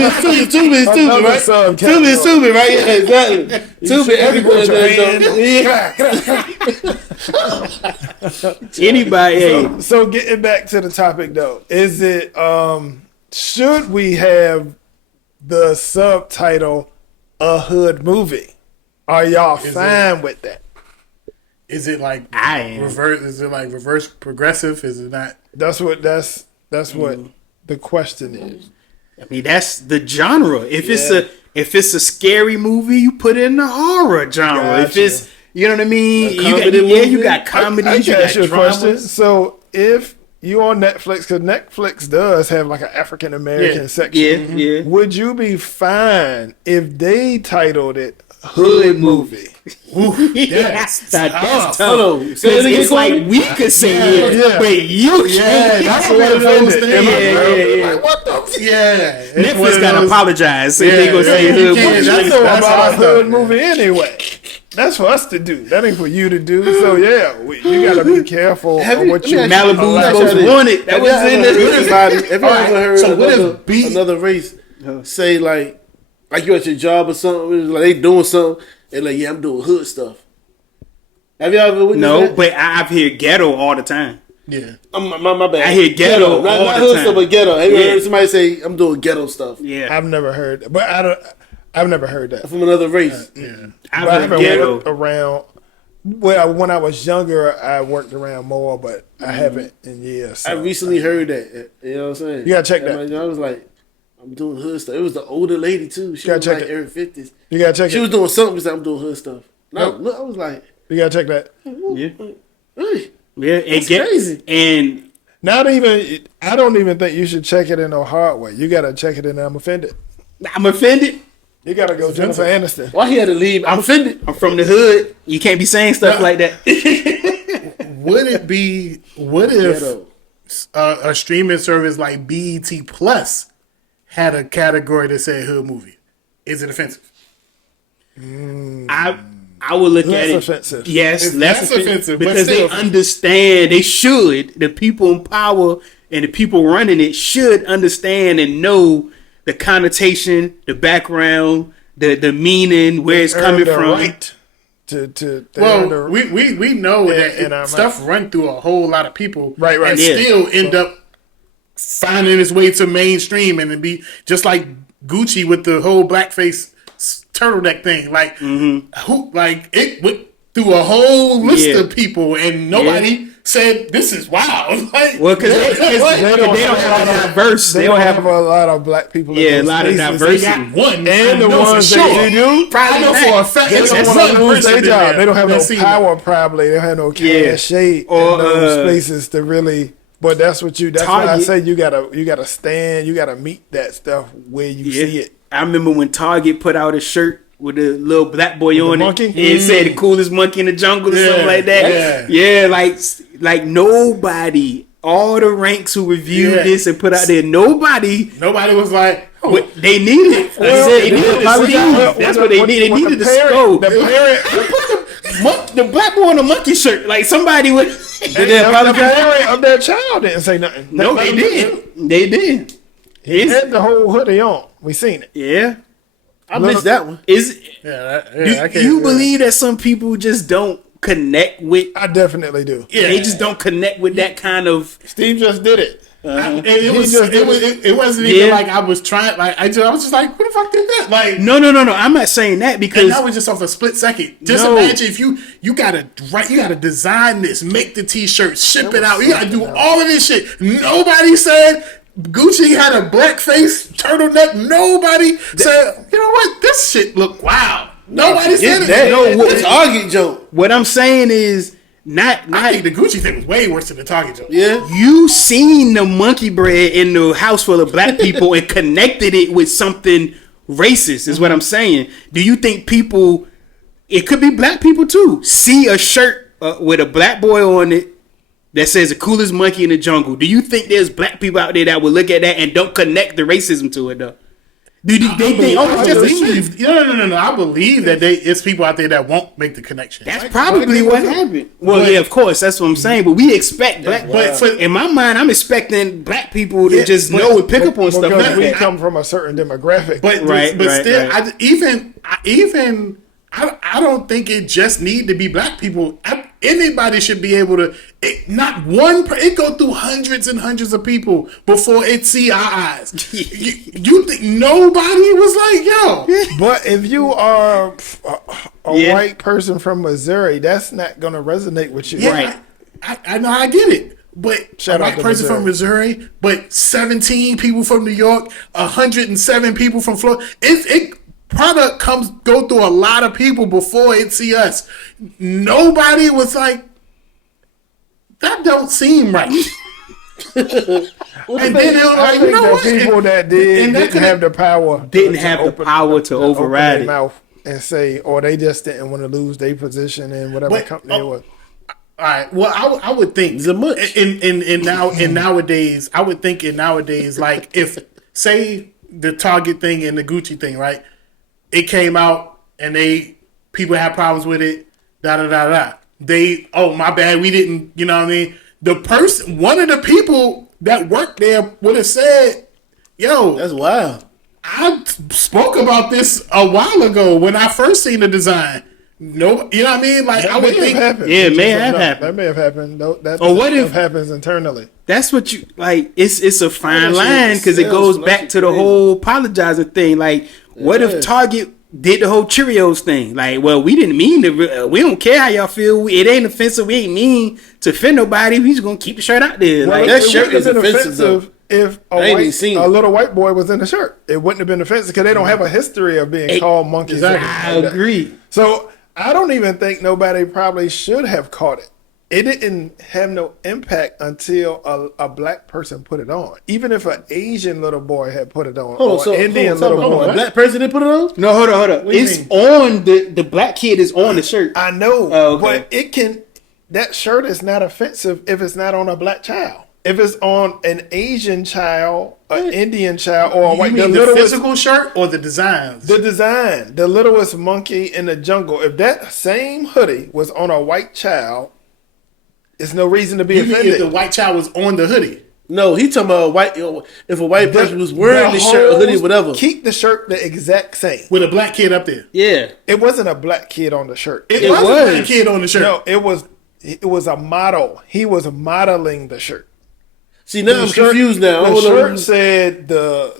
is Tubi, Another right? subcategory. Tubi is Tubi, right? Yeah, exactly. Tubi, everybody knows. Yeah. Anybody? Hey, So getting back to the topic though, is it should we have the subtitle a hood movie? Are y'all fine with that? Is it like I am. reverse? Is it like reverse progressive? Is it not? That's what the question is. I mean, that's the genre. If it's a scary movie, you put it in the horror genre. If Gotcha. it's you know what I mean, you comedy got, movie? you got comedies, I you can got ask you a dramas. question. So if you on Netflix, because Netflix does have like an African American Yeah. section, Yeah. would you be fine if they titled it Hood Movie? Yes. That's tough. Hold on. Say it again, It's like Courtney. we could say it, Yeah. but you Yeah, can't. that's one of those things. Yeah. Like, what the? Yeah, it's one Netflix of gotta those- apologize. So Yeah, they gonna say yeah, you hood can't- movie. that's- You know that's about what a I hood thought. movie anyway. That's for us to do. That ain't for you to do. So yeah, you gotta be careful Have on you- what let you me ask you- Malibu's Allow most you to- wanted. That was in the. Have you ever heard so what another, if B- another race say like you at your job or something, it's like they doing something, and like, yeah, I'm doing hood stuff. Have you ever witnessed No, that? but I've heard ghetto all the time. Yeah, My bad. I hear ghetto not, all not the hood time. stuff, but ghetto. Have you Yeah. heard somebody say I'm doing ghetto stuff Yeah, I've never heard, but I've never heard that. from another race? yeah. I've But I heard haven't ghetto. worked around. Well, when I was younger, I worked around more, but I haven't in years. I So. recently heard that. You know what I'm saying? You gotta check And that. I was like, I'm doing hood stuff. It was the older lady too. She Gotta was check like it. early 50s. You gotta check She it. was doing something. She said, I'm doing hood stuff. No, Yep. look, I was like, You gotta check that. Yeah, hey, yeah, and That's crazy. And Not even. I don't even think you should check it in no hard way. You gotta check it in. I'm offended. I'm offended. You gotta go Jennifer Aniston. why he had to leave? I'm offended. I'm from the hood. You can't be saying stuff like that. Would it be? What if Ghetto. a streaming service like BET Plus had a category that said hood movie? Is it offensive? I would look Less at it. offensive. Yes, It's less less offensive offensive, but because they still- understand. They should. The people in power and the people running it should understand and know the connotation, the background, the meaning, where it's Earn coming the from. right to they earn the- Well, we know And- that and I'm stuff run through a whole lot of people, Right, and yeah. still end up finding its way to mainstream, and it be just like Gucci with the whole blackface turtleneck thing. Like who, like it went through a whole list Yeah. of people, and nobody said this is wild. Like, Well, because they don't have have a diverse. They don't have a lot of black people. Yeah, in a lot of those spaces. diversity. they got one, And the I know for ones sure. that they do, I know for a fact they it's don't one want to lose person their in job. there They don't have no that's seen it. power. Probably they don't have no Yeah. cachet Or, in those uh, spaces to really. But that's what you. That's why I Target. say you gotta stand. You gotta meet that stuff where you see it. I remember when Target put out a shirt with a little black boy on monkey? it. And it said the coolest monkey in the jungle or Yeah, something like that. yeah. Yeah, like nobody all the ranks who reviewed Yeah. this and put out there, nobody. Nobody was like, oh, What they needed, they needed a Steve. That's what they needed. They needed a scope. The parent, The black boy in a monkey shirt, like somebody would. Did they the apologize? parent of that child didn't say nothing. No, they did. They did. He It's, had the whole hoodie on. We seen it. yeah. I missed that one. Is I can't. you believe that some people just don't connect with? I definitely do. Yeah. They just don't connect with that kind of. Steve just did it. And He it wasn't even Yeah. like I was trying. Like I was just like, who the fuck did that? Like, No. I'm not saying that and because that was just off a split second. Just No. imagine if you gotta design this, make the t-shirt, ship it out. You gotta do all of this shit. Nobody said Gucci had a blackface turtleneck. Nobody said, you know what? This shit look wild. Nobody said it. That, No, what- it's Target joke. what I'm saying is not. I think the Gucci thing was way worse than the Target joke. Yeah. You seen the monkey bread in the house full of black people and connected it with something racist, is what I'm saying. Do you think people, it could be black people too, see a shirt with a black boy on it that says the coolest monkey in the jungle? Do you think there's black people out there that will look at that and don't connect the racism to it though? Do they think, oh, it's just a shirt? No. I believe that it's people out there that won't make the connection. That's probably what happened. Well, yeah, of course, that's what I'm saying. But we expect black. But In my mind, I'm expecting black people to just know and pick up on stuff because like we that. come from a certain demographic. But Right, still, right. I don't think it just need to be black people. Anybody should be able to. It go through hundreds and hundreds of people before it see our eyes. you think nobody was like, yo? But if you are a Yeah. white person from Missouri, that's not going to resonate with you. Yeah, Right. I know, I get it. But Shout a out white to person from Missouri, but 17 people from New York, 107 people from Florida. It product go through a lot of people before it see us. Nobody was like, that don't seem right. And then it was I like, think you know the what? people that and didn't that have the power. Didn't have the power to open override their it. mouth and say, or they just didn't want to lose their position in whatever But- company it was. All right. Well, I would think Is it much? in nowadays, I would think in nowadays, like if say the Target thing and the Gucci thing, right? It came out and people had problems with it. Oh my bad, we didn't. You know what I mean? One of the people that worked there would have said, "Yo, That's wild. I spoke about this a while ago when I first seen the design." No, you know what I mean? Like I would think. happened. Yeah, it may Just have don't know. happened. That may have happened. No, that Or what stuff if- happens internally? That's what you like. It's a fine Yeah, line shit, because it sales, goes that back shit to the crazy. whole apologizing thing. Like, what Yeah. if Target did the whole Cheerios thing? Like, well, we didn't mean to. We don't care how y'all feel. It ain't offensive. We ain't mean to offend nobody. We just gonna keep the shirt out there. Well, Like, that it shirt wouldn't have is been offensive, if I ain't even seen a it. little white boy was in the shirt. It wouldn't have been offensive because they don't have a history of being called monkeys. Exactly. I Like that. agree. So I don't even think nobody probably should have caught it. It didn't have no impact until a black person put it on. Even if an Asian little boy had put it on, Hold on, or an Indian hold on, little a boy. black person did put it on? No, hold on. do you It's mean? on the black kid is on the shirt. I know, Oh, okay. but it can. That shirt is not offensive if it's not on a black child. If it's on an Asian child, an Indian child, or a You white, mean the the littlest, physical shirt or the designs? the design, the littlest monkey in the jungle. If that same hoodie was on a white child, there's no reason to be You mean offended. if the white child was on the hoodie? No, he talking about if a white person was wearing the shirt, a hoodie, hoes whatever. Keep the shirt the exact same. With a black kid up there. Yeah. It wasn't a black kid on the shirt. It was a was. black kid on the shirt. No, it was a model. He was modeling the shirt. See, now I'm confused now. I The don't know. shirt said the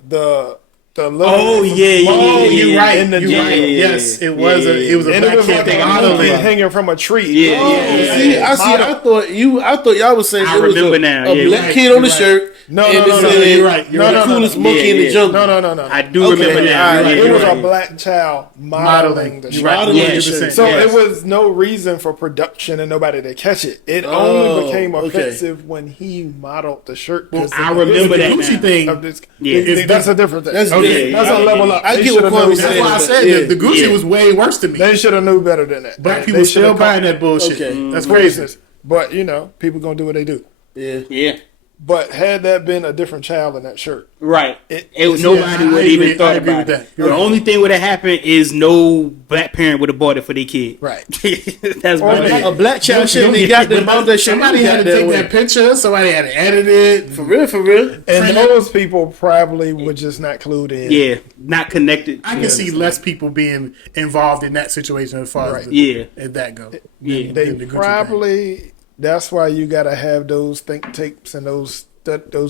little. Oh, yeah. Oh, you're right. In the You're right. jungle. Yes, it was a And black it was kid like thing a modeling. monkey hanging from a tree. Yeah, Oh, yeah. See, I thought y'all was saying I it was remember now, a yeah, black right, kid on the you're right. shirt. No, and no, it no, no, said, you're right, you're the right. coolest No, monkey yeah, in the yeah. jungle. No. I do Okay, remember now. alright, Yeah, It you're was right. a black child modeling Modeling. the You're shirt. right. Modeling Yeah. the shirt. So Yes. it was no reason for production and nobody to catch it. It Oh, only became okay. offensive when he modeled the shirt. Well, I remember the that Gucci now. thing. Of this, Yeah. that's a different thing. That's- Okay, yeah, that's yeah. a level up. I They get what shoulda Kwame knew said. That's why I said Yeah. the Gucci Yeah. was way worse to me. They should have knew better than that. Black They people shoulda still caught buying that bullshit. Okay. That's crazy. But people gonna do what they do. Yeah. Yeah. But had that been a different child in that shirt, Right. It- Nobody yeah, would I even agree- thought I agree about with it. that. The only thing would have happened is no black parent would have bought it for their kid. right? That's Or my they- A black child shouldn't have got them out that shit. Somebody had to take that picture. Somebody had to edit it. For real, for real. And Print it. those people probably were just not clued in. Yeah, not connected. I can see less people being involved in that situation as far as Right. Yeah. as that go. Yeah. They the Gucci probably. That's why you gotta have those think tanks and those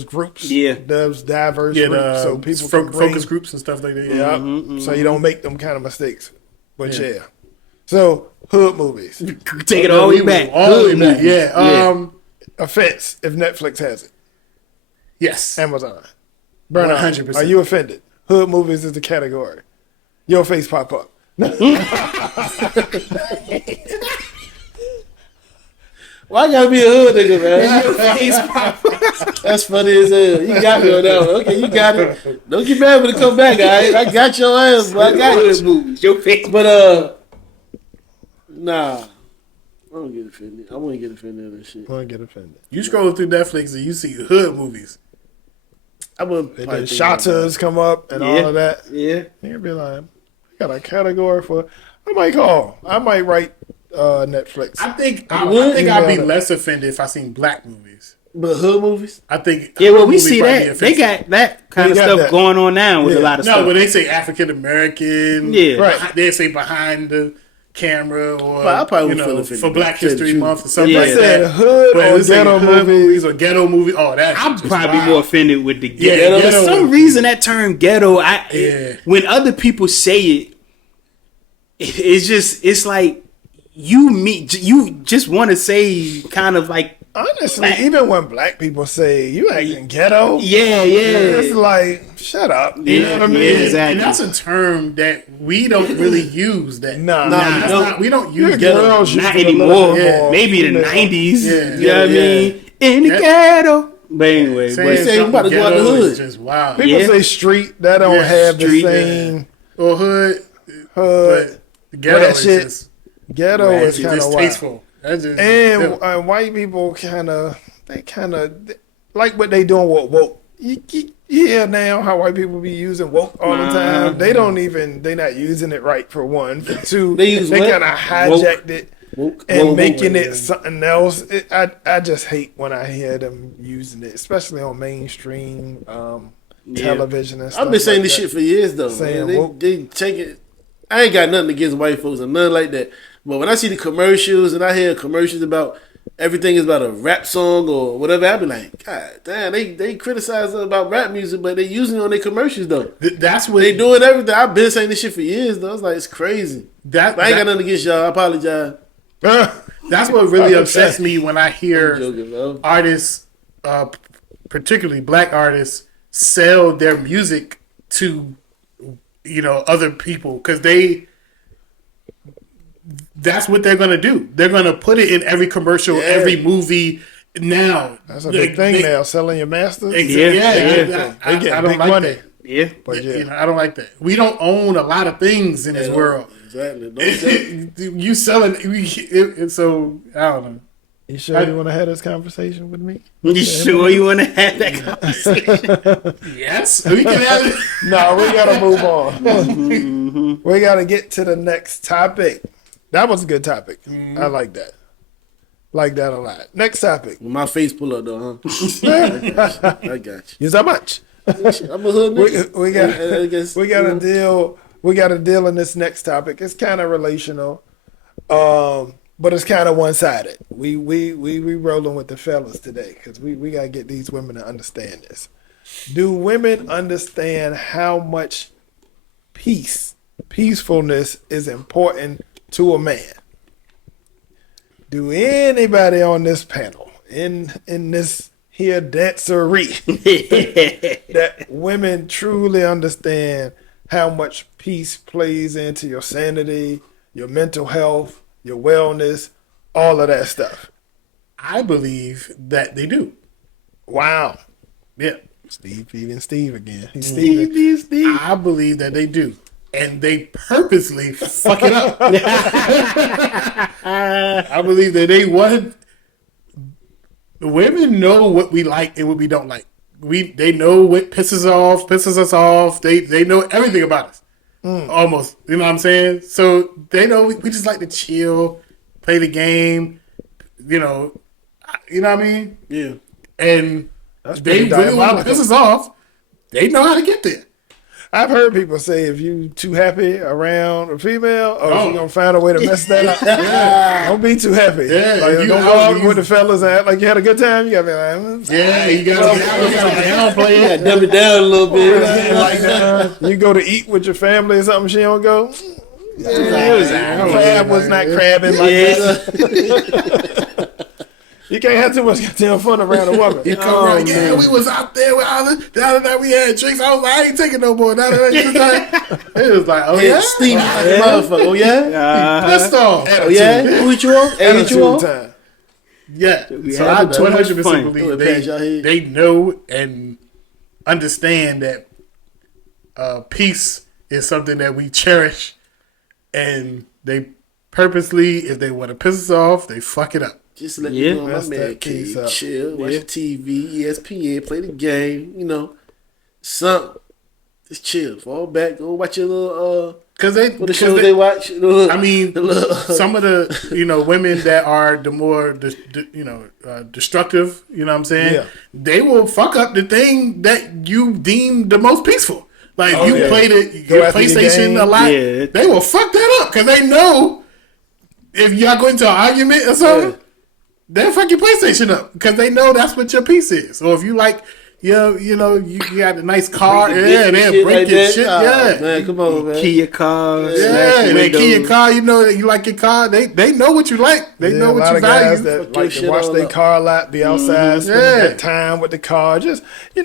groups. Yeah. those diverse Yeah, groups, so the people can bring, focus groups and stuff like that. Yeah, so you don't make them kind of mistakes. But Yeah. yeah, so hood movies. Take it all the way back. All the way Hood back. movies. Yeah. Offense if Netflix has it. Yes. Amazon. Burn 100%. Are you offended? Hood movies is the category. Your face pop up. Why I gotta be a hood nigga, man? That's funny as hell. You got me on that one. Okay, you got it. Don't get mad when it come back, guys. I got your ass, but I got Hood you. movies. Your face. But nah. I don't get offended. I wouldn't get offended at that shit. I don't get offended. You scroll through Netflix and you see hood movies. I wouldn't. And probably then think about Shatas come up and all of that. Yeah. You'd be like, I got a category for. I might call. I might write Netflix. I think I would? think I'd be Yeah. less offended if I seen black movies. that. But hood movies. I think Yeah, well, hood we movie see probably that. They offensive. got that kind of They got stuff that. going on now with a Yeah. lot of no, stuff. when they say African American, Yeah. Right. They say behind the camera or But I probably you would feel know, offended for Black to tell you History the Month or truth. something Yeah. like I said that. hood But or it's like ghetto hood movies. movies or ghetto movie. Oh, that's I'm just probably wild. more offended with the Yeah, ghetto. ghetto For some was- reason, that term ghetto, Yeah. when other people say it's like you just want to say kind of like Honestly, even when black people say you acting ghetto, yeah. it's like shut up. You know what I mean? Yeah, exactly. And that's a term that we don't really use. That Nah, that's no. not, we don't Your use ghetto. girls used Not to be a little anymore. bit Yeah. more Maybe the female. 90s. Yeah. You know what I Yeah. mean? In the Yeah. ghetto. But anyway, Saying but say we about to go out the ghetto is hood. just wild. People Yeah. say street, that don't Yeah, have street, the same Or hood, hood. but the ghetto that is shit just Ghetto is it's kind of wild. distasteful. That's just And white people they like what they doing with woke. You hear now how white people be using woke all the time. They don't even, they not using it right for one. For two, They use they what? kind of hijacked it Woke. and Woke. making it something else. I just hate when I hear them using it, especially on mainstream television and stuff. I've been saying like this that. shit for years though. Saying Man. woke. They take it. I ain't got nothing against white folks or nothing like that. But when I see the commercials and I hear commercials about everything is about a rap song or whatever, I be like, God damn, they criticize about rap music, but they using it on their commercials though. That's what They doing everything. I've been saying this shit for years though. It's like it's crazy. that, But I ain't got that nothing against y'all. I apologize. that's what really upsets me when I I'm hear joking, bro. artists, particularly black artists, sell their music to other people because that's what they're gonna do. They're gonna put it in every commercial, Yeah. every movie. Now That's a big thing now, selling your masters. Yeah. They get I don't big like money. that. yeah. But yeah. I don't like that. We don't own a lot of things in this world. Exactly. Don't say You selling so I don't know. You sure you want to have this conversation with me? You sure you want to have that conversation? Yes, we can have it. No, we gotta move on. We gotta get to the next topic. That was a good topic. I like that. Like that a lot. Next topic. my face pull up though, huh? I got you. Use how much? I'm a hood nigga. We got I guess, we got to deal. We got to deal in this next topic. It's kind of relational, but it's kind of one sided. We rolling with the fellas today because we got to get these women to understand this. Do women understand how much peacefulness is important to a man? Do anybody on this panel in this here dancery that women truly understand how much peace plays into your sanity, your mental health, your wellness, all of that stuff? I believe that they do. Wow. Yeah, Steve again. He's Steve. I believe that they do, and they purposely fuck it up. I believe that they want women know what we like and what we don't like. They know what pisses us off. They know everything about us. Almost. You know what I'm saying? So they know we just like to chill, play the game, you know what I mean? Yeah. And That's they pretty really want to diabolical. piss us off. They know how to get there. I've heard people say if you too happy around a female, Oh. she's gonna find a way to mess that up. Don't be too happy. Yeah, Like, if you don't out, argue with the fellas and act like you had a good time. You gotta be like, Yeah, you gotta downplay Yeah, it. dumb it down a little bit. like that. You go to eat with your family or something, she don't go. Crab was not crabbing like that. You can't have too much goddamn fun around a woman. You come around, yeah, we was out there with Island. The other night we had drinks. I was like, I ain't taking no more. It was like, oh Hey, yeah, Steve, motherfucker. Oh yeah. pissed off. Oh yeah. Who hit you on? Hey, hit you on? time. Yeah, We so had I too much 100% fun. believe Throw it past y'all head. they know and understand that peace is something that we cherish, and they purposely, if they want to piss us off, they fuck it up. Just let Yeah. me go in my That's man that piece cave, up. chill, watch Yeah. the TV, ESPN, play the game, something. Just chill, fall back, go watch your little Because they, what the shows they watch. I mean, some of the women that are the more destructive, you know what I'm saying? Yeah. They will fuck up the thing that you deem the most peaceful. Like Oh, you yeah. play your after your PlayStation game. a lot, Yeah. they will fuck that up because they know if y'all go into an argument or something, they'll fuck your PlayStation up because they know that's what your piece is. So if you like, you got a nice car, they'll break your shit, yeah. Man, come on, man. Kia cars. Yeah, smash your they key your windows. car. You know that you like your car. They know what you like. They know a what lot you of guys value. that Fuck like your to shit watch all their up. car a lot, be outside, spend Yeah. that time with the car. Just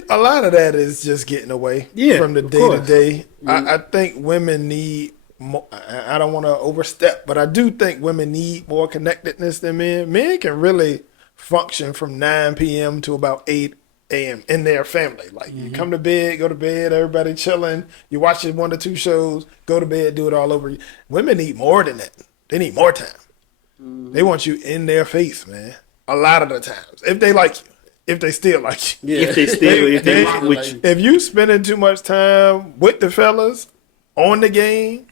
a lot of that is just getting away Yeah, from the of day to course. day. I think women need more. I don't want to overstep, but I do think women need more connectedness than men. Men can really function from 9 p.m. to about 8 a.m. in their family. Like you come to bed, go to bed, everybody chilling. You watch 1 or 2 shows, go to bed, do it all over. Women need more than that. They need more time. They want you in their face, man. A lot of the times, if they like you, if they still like you. Yeah. If they rock with you. If you spending too much time with the fellas on the game,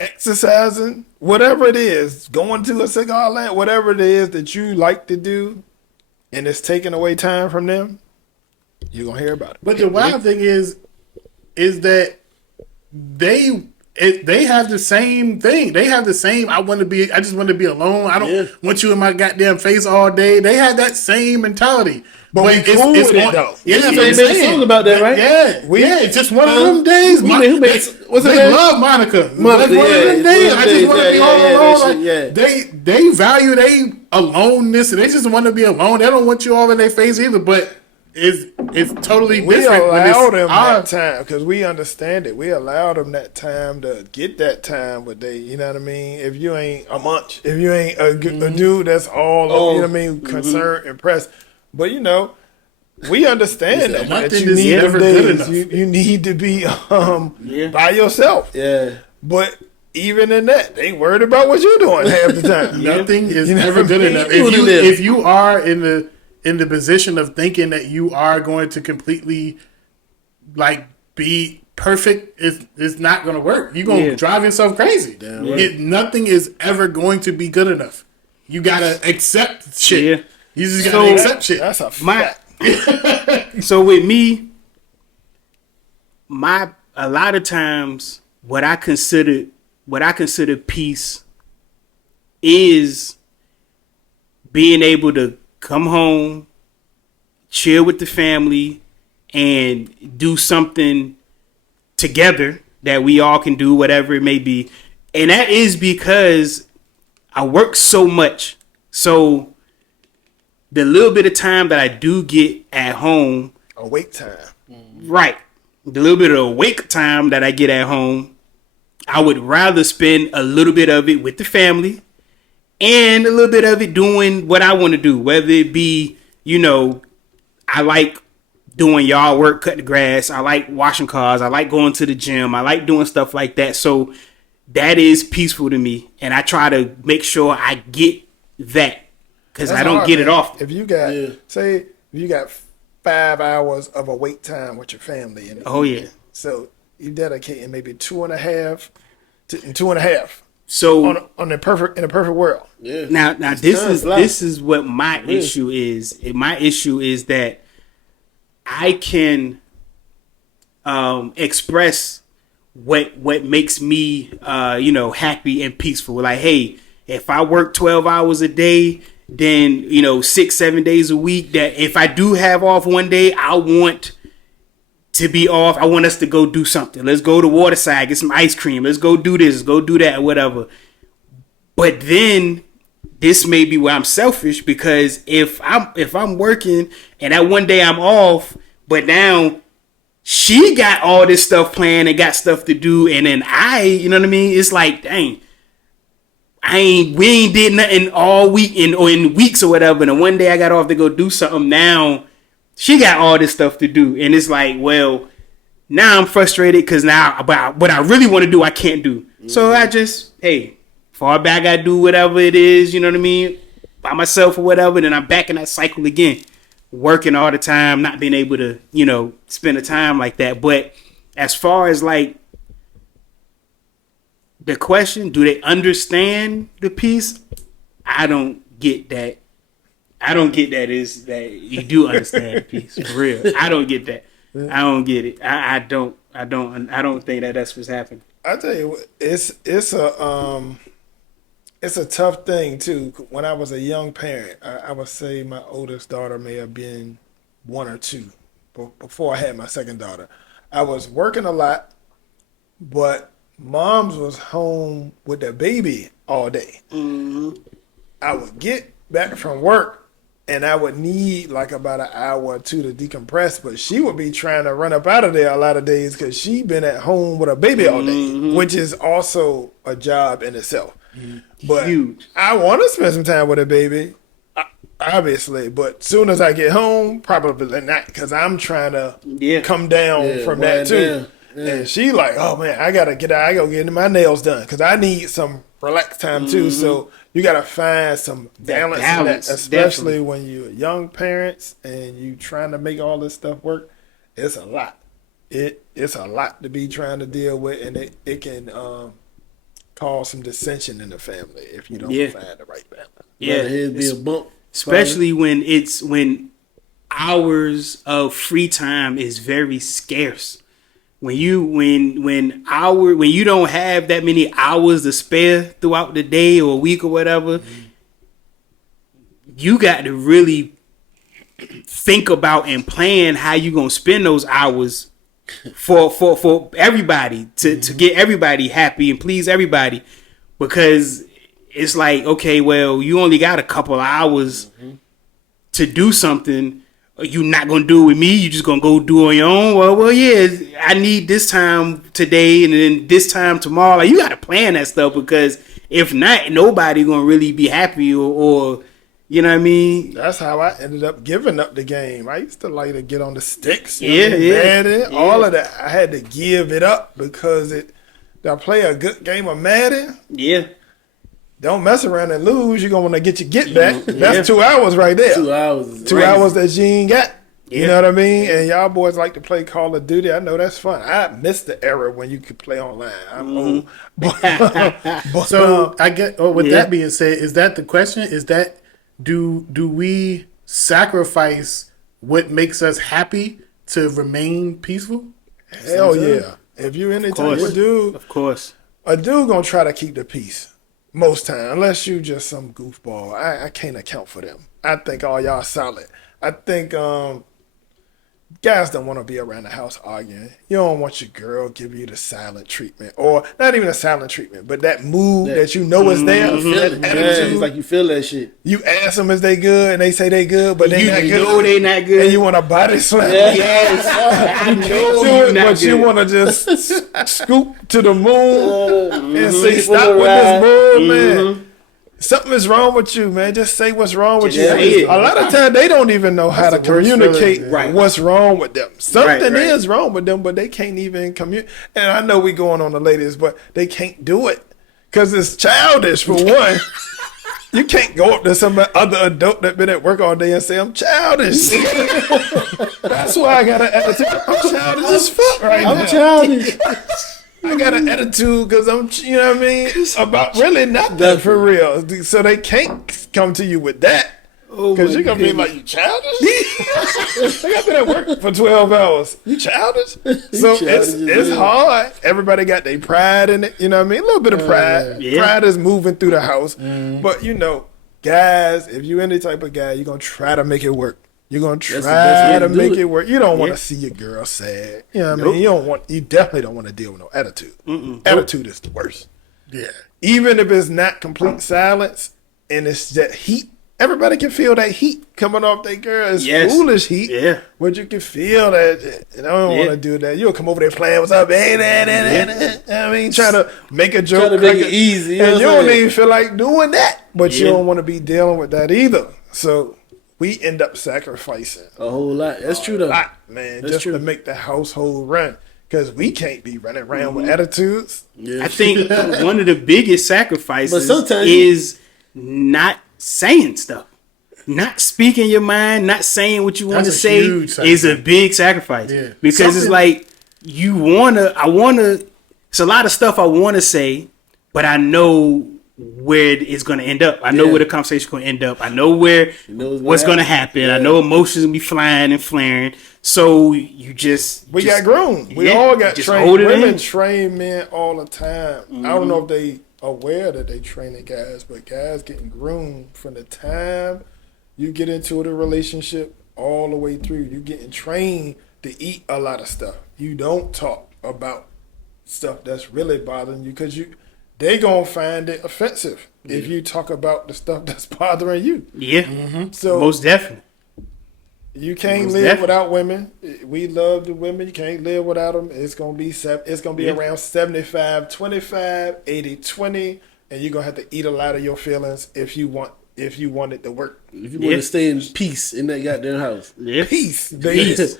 exercising, whatever it is, going to a cigar lounge, whatever it is that you like to do, and it's taking away time from them, you're gonna hear about it. But the wild thing is that they have the same thing. They have the same. I just want to be alone. I don't want you in my goddamn face all day. They have that same mentality. But we cool with it, though. Yeah, They I'm made a saying. song about that, right? Yeah, it's just one of them days. Who made- what's her They name? love Monica. Monica, Like, one yeah, of them it's days. one of I them just want to days, be yeah, all yeah, alone. that Like, shit, they value they aloneness, and they just want to be alone. They don't want you all in their face either. But it's totally We different when allow it's them our that time because we understand it. We allow them that time to get that time, but you know what I mean? If you ain't a munch, if you ain't a dude that's all, you know what I mean, concerned, impressed. But we understand that nothing you is need never them good days. enough. You need to be by yourself. Yeah. But even in that, they worried about what you're doing half the time. Nothing is You know ever what I good mean? enough. Who do that? If you are in the position of thinking that you are going to completely like be perfect, it's not going to work. You're going to drive yourself crazy. Nothing is ever going to be good enough. You got to accept shit. Yeah. You just got to accept shit. That's a My fact. so with me, a lot of times what I consider peace is being able to come home, chill with the family, and do something together that we all can do, whatever it may be. And that is because I work so much. So the little bit of time that I do get at home, Awake time. right, the little bit of awake time that I get at home, I would rather spend a little bit of it with the family and a little bit of it doing what I want to do, whether it be, I like doing yard work, cutting the grass. I like washing cars. I like going to the gym. I like doing stuff like that. So that is peaceful to me. And I try to make sure I get that. because That's I don't hard, get it man. off. If you got, Yeah. say, if you got 5 hours of awake time with your family, and Oh yeah. so you dedicating maybe 2.5 to 2.5 So on a perfect in a perfect world. Yeah. now Time flies. this is what my Really? issue is. My issue is that I can express what makes me happy and peaceful. Like, hey, if I work 12 hours a day, then 6-7 days a week, that if I do have off one day, I want to be off. I want us to go do something. Let's go to Waterside, get some ice cream. Let's go do this, go do that, whatever. But then this may be where I'm selfish, because if I'm working and that one day I'm off, but now she got all this stuff planned and got stuff to do, and then you know what I mean? It's like, dang, we ain't did nothing all week or in weeks or whatever. And then one day I got off to go do something. Now she got all this stuff to do, and it's like, well, now I'm frustrated because now about what I really want to do, I can't do. So I just, hey, fall back, I do whatever it is, you know what I mean, by myself or whatever. Then I'm back in that cycle again, working all the time, not being able to, spend the time like that. But as far as like the question, do they understand the piece? I don't get that. I don't get that is that you do understand the piece for real. I don't get that. I don't get it. I don't think that that's what's happening. I tell you, it's a tough thing too. When I was a young parent, I would say my oldest daughter may have been 1 or 2 before I had my second daughter. I was working a lot, but mom's was home with the baby all day. Mm-hmm. I would get back from work, and I would need like about an hour or 2 to decompress, but she would be trying to run up out of there a lot of days because she'd been at home with a baby all day, which is also a job in itself. But Huge. I want to spend some time with a baby, obviously, but soon as I get home, probably not, because I'm trying to come down from that wind too. down. Yeah. And she like, oh man, I gotta get out. I gotta get my nails done because I need some relaxed time too. So you gotta find some balance in that, especially when you're young parents and you trying to make all this stuff work. It's a lot. It's a lot to be trying to deal with, and it can cause some dissension in the family if you don't find the right balance. Yeah, It'd be a bump. especially when hours of free time is very scarce. When you don't have that many hours to spare throughout the day or a week or whatever, you got to really think about and plan how you gonna spend those hours for everybody to get everybody happy and please everybody, because it's like, okay, well, you only got a couple of hours to do something. You not gonna do it with me? You just gonna go do it on your own? Well, yeah. I need this time today, and then this time tomorrow. Like, you gotta plan that stuff, because if not, nobody gonna really be happy, or you know what I mean? That's how I ended up giving up the game. I used to like to get on the sticks, Madden, all of that. I had to give it up because I play a good game of Madden. Yeah. Don't mess around and lose. You're going to want to get your get back. That's 2 hours right there. 2 hours. 2 hours that you ain't got. Yeah. You know what I mean? And y'all boys like to play Call of Duty. I know that's fun. I missed the era when you could play online. I'm old. But, So I get. With that being said, is that the question? Is that do we sacrifice what makes us happy to remain peaceful? hell yeah. If you any type of dude, Of course. a dude gonna try to keep the peace most time, unless you just some goofball. I can't account for them. I think all y'all solid. I think guys don't want to be around the house arguing. You don't want your girl give you the silent treatment, or not even a silent treatment, but that mood that you know is there. That Yeah, attitude. it's like you feel that shit. You ask them is they good, and they say they good, but they not You good. know they not good. And you want to body slam. Yes. I know Do you it, not but you good. want to just scoop to the moon and say, People "Stop with ride. this bull, man. Something is wrong with you, man. Just say what's wrong with Just you." say it. A lot of times they don't even know how to the worst communicate feeling, right. what's wrong with them. Something right. is wrong with them, but they can't even communicate. And I know we going on the ladies, but they can't do it because it's childish for one. You can't go up to some other adult that been at work all day and say I'm childish. That's why I got an attitude. I'm childish as fuck right now. I'm childish. I got an attitude because I'm, you know what I mean, about really nothing for real. So they can't come to you with that. Because you're going to be like, you childish? I've been at work for 12 hours. You childish? So it's hard. Everybody got their pride in it. You know what I mean? A little bit of pride. Pride is moving through the house. But, you know, guys, if you any type of guy, you're going to try to make it work. You're going to try to make it work. You don't want to see your girl sad. You know what I mean? You definitely don't want to deal with no attitude. Attitude is the worst. Yeah. Even if it's not complete silence and it's that heat, everybody can feel that heat coming off that girl. It's foolish heat. Yeah. But you can feel that. And I don't want to do that. You'll come over there playing, what's up? I mean, trying to make a joke. Trying to make it easy. And you don't even feel like doing that. But you don't want to be dealing with that either. So we end up sacrificing a whole lot. That's true, though. Man, just to make the household run. Because we can't be running around with attitudes. I think one of the biggest sacrifices is not saying stuff. Not speaking your mind, not saying what you want to say is a big sacrifice. Yeah. Because it's like it's a lot of stuff I want to say, but I know where it's going to end up. I know where the conversation is going to end up. I know what's going to happen. Yeah. I know emotions will be flying and flaring. So we got groomed. We all got trained. Women train men all the time. I don't know if they aware that they training guys, but guys getting groomed from the time you get into the relationship all the way through. You getting trained to eat a lot of stuff. You don't talk about stuff that's really bothering you because they gonna find it offensive if you talk about the stuff that's bothering you. Yeah. So most definitely. You can't live without women. We love the women. You can't live without them. It's gonna be around 75-25, 80-20, and you're gonna have to eat a lot of your feelings if you want it to work. If you want to stay in peace in that goddamn house. Yeah. Peace, baby. Peace.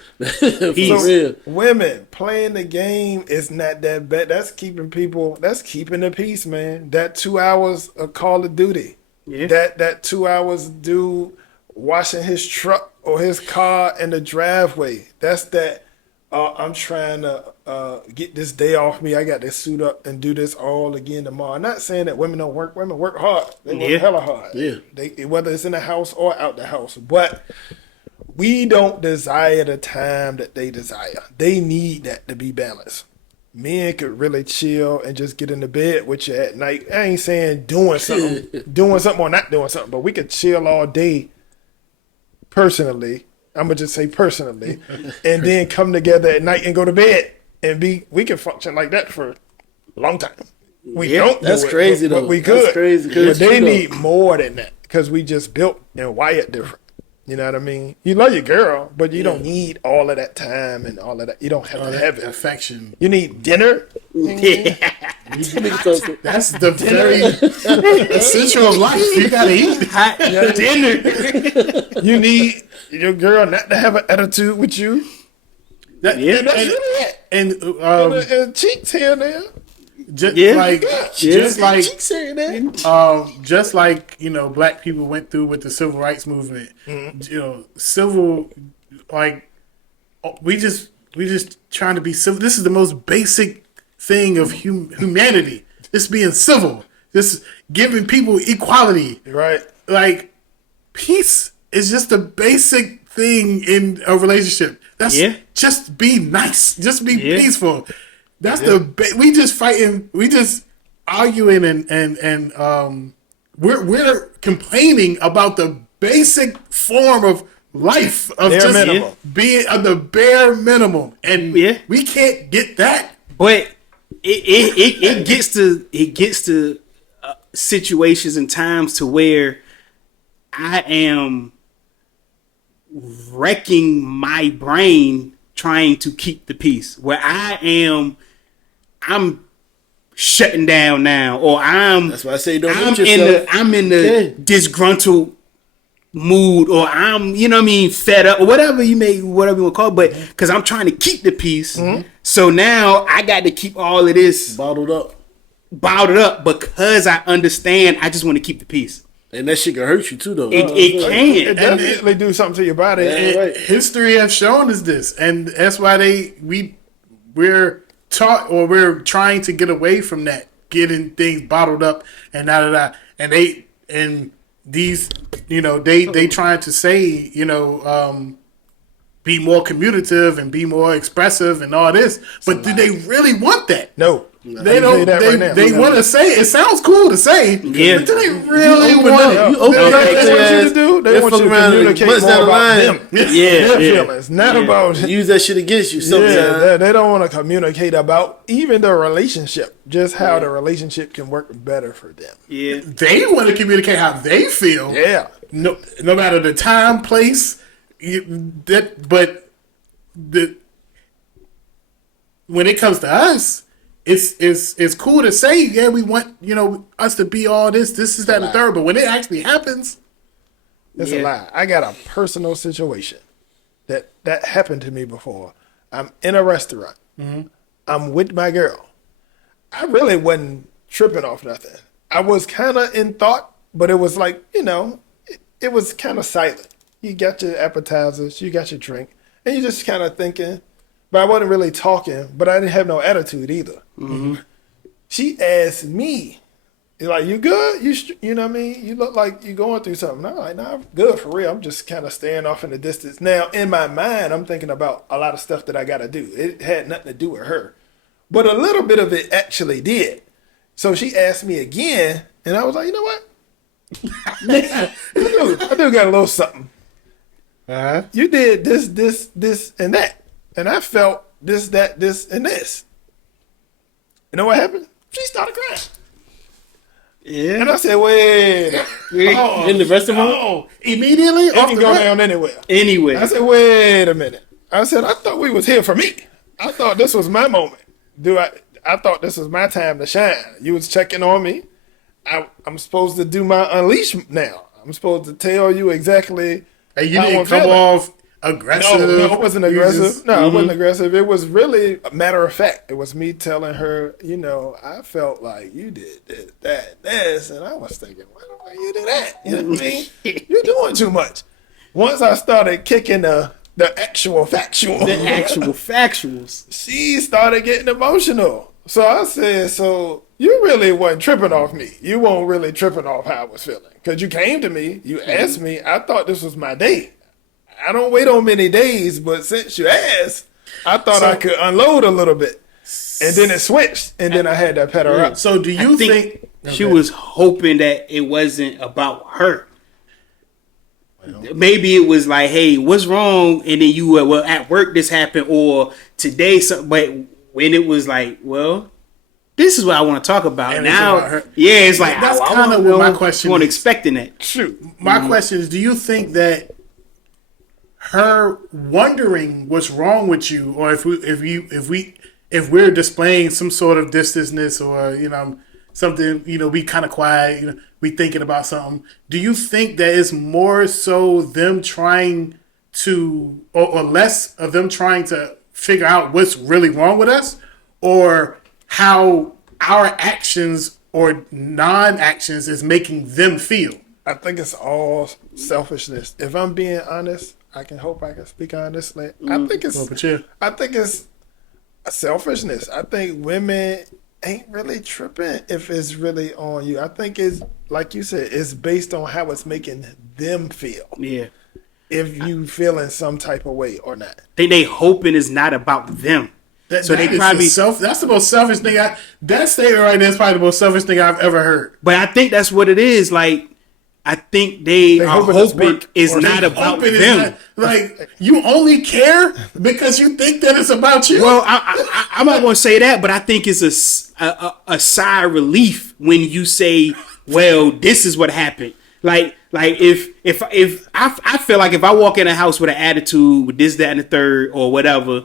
So, women playing the game is not that bad. That's keeping the peace, man. That 2 hours of Call of Duty. Yeah. That 2 hours dude washing his truck or his car in the driveway. That's that. I'm trying to get this day off me. I got to suit up and do this all again tomorrow. I'm not saying that women don't work. Women work hard. They work hella hard. Yeah. Whether it's in the house or out the house. But we don't desire the time that they desire. They need that to be balanced. Men could really chill and just get in the bed with you at night. I ain't saying doing something or not doing something, but we could chill all day personally. I'm gonna just say personally, and then come together at night and go to bed and we can function like that for a long time. We don't. That's crazy though. But we could. That's crazy. But they need more than that because we just built and wired different. You know what I mean? You love your girl, but you don't need all of that time and all of that. You don't have to have it. Affection. You need dinner. Yeah. That's the very essential of life. You gotta eat hot dinner. You need your girl not to have an attitude with you. That's really it. And cheeks here and there. Just like you know, black people went through with the civil rights movement. You know, we just trying to be civil. This is the most basic thing of humanity. Just being civil. Just giving people equality. Right. Like peace is just a basic thing in a relationship. That's just be nice. Just be peaceful. That's we just fighting. We just arguing and we're complaining about the basic form of life of being the bare minimum, and we can't get that. But it gets to situations and times to where I am wrecking my brain trying to keep the peace. Where I'm shutting down now, or that's why I say I'm in the disgruntled mood, or I'm fed up, or whatever you want to call it, but because I'm trying to keep the peace. So now I got to keep all of this bottled up because I understand I just want to keep the peace. And that shit can hurt you too, though. It It can. definitely do something to your body. Yeah, right. History has shown us this, and that's why we're taught, or we're trying to get away from that, getting things bottled up and and these, they trying to say, be more communicative and be more expressive and all this, but do they really want that? No. They don't. They want to say it. Sounds cool to say, Yeah. but do they really open want up. it? You open They up. want you to do. They They want fuck you to around and communicate bust more down the about line. them. Yeah, Their yeah. feelings, not about. Use that shit against you sometimes. Yeah, they don't want to communicate about even the relationship, just how the relationship can work better for them. Yeah. They want to communicate how they feel. Yeah. No matter the time, place, when it comes to us, it's cool to say, yeah, we want us to be all this, is that, and the third. But when it actually happens, It's Yeah. a lie. I got a personal situation that happened to me before. I'm in a restaurant. I'm with my girl. I really wasn't tripping off nothing. I was kind of in thought, but it was like, it was kind of silent. You got your appetizers, you got your drink, and you're just kind of thinking. But I wasn't really talking, but I didn't have no attitude either. She asked me, like, you good? You know what I mean? You look like you're going through something. I'm like, nah, I'm good for real. I'm just kind of staring off in the distance. Now, in my mind, I'm thinking about a lot of stuff that I got to do. It had nothing to do with her. But a little bit of it actually did. So she asked me again, and I was like, you know what? I do got a little something. You did this, and that. And I felt this, that, this, and this. You know what happened? She started crying. Yeah. And I said, wait. In the restaurant? oh, immediately It off can the go rip. down anywhere. Anyway. I said, wait a minute. I said, I thought we was here for me. I thought this was my moment. I thought this was my time to shine. You was checking on me. I'm supposed to do my unleash now. I'm supposed to tell you exactly And you how didn't I'm come feeling. off aggressive. No, it wasn't You aggressive. just- No, it wasn't aggressive. It was really a matter of fact. It was me telling her, I felt like you did this, that, this, and I was thinking, why don't you do that? You know what I mean? You're doing too much. Once I started kicking the actual factual, The actual factuals. she started getting emotional. So I said, so you really wasn't tripping off me. You weren't really tripping off how I was feeling. Because you came to me, you asked me, I thought this was my day. I don't wait on many days, but since you asked, I thought I could unload a little bit. And then it switched, and then I had to pet her up. So do you I think she was hoping that it wasn't about her. Maybe it was like, hey, what's wrong? And then you were, well, at work this happened, or today, but when it was like, well, this is what I want to talk about. And it's now, about her. yeah, it's like, That's I kinda wasn't- what my question wasn't is. expecting that. Shoot. My question is, do you think that her wondering what's wrong with you, or if we're displaying some sort of distanceness, or something, we kind of quiet, we thinking about something, do you think that it's more so them trying to, or less of them trying to figure out what's really wrong with us, or how our actions or non-actions is making them feel? I think it's all selfishness. If I'm being honest, I can speak honestly. I think it's selfishness. I think women ain't really tripping if it's really on you. I think it's, like you said, it's based on how it's making them feel. Yeah. If you feeling some type of way or not. They hoping it's not about them. So they probably that's the most selfish thing. That statement right there is probably the most selfish thing I've ever heard. But I think that's what it is. Like, I think they are hoping it's hoping work, it's or not they about Hoping it's them. not- like, you only care because you think that it's about you. Well, I'm not going to say that, but I think it's a sigh of relief when you say, "Well, this is what happened." Like if I feel like if I walk in a house with an attitude, with this, that, and the third, or whatever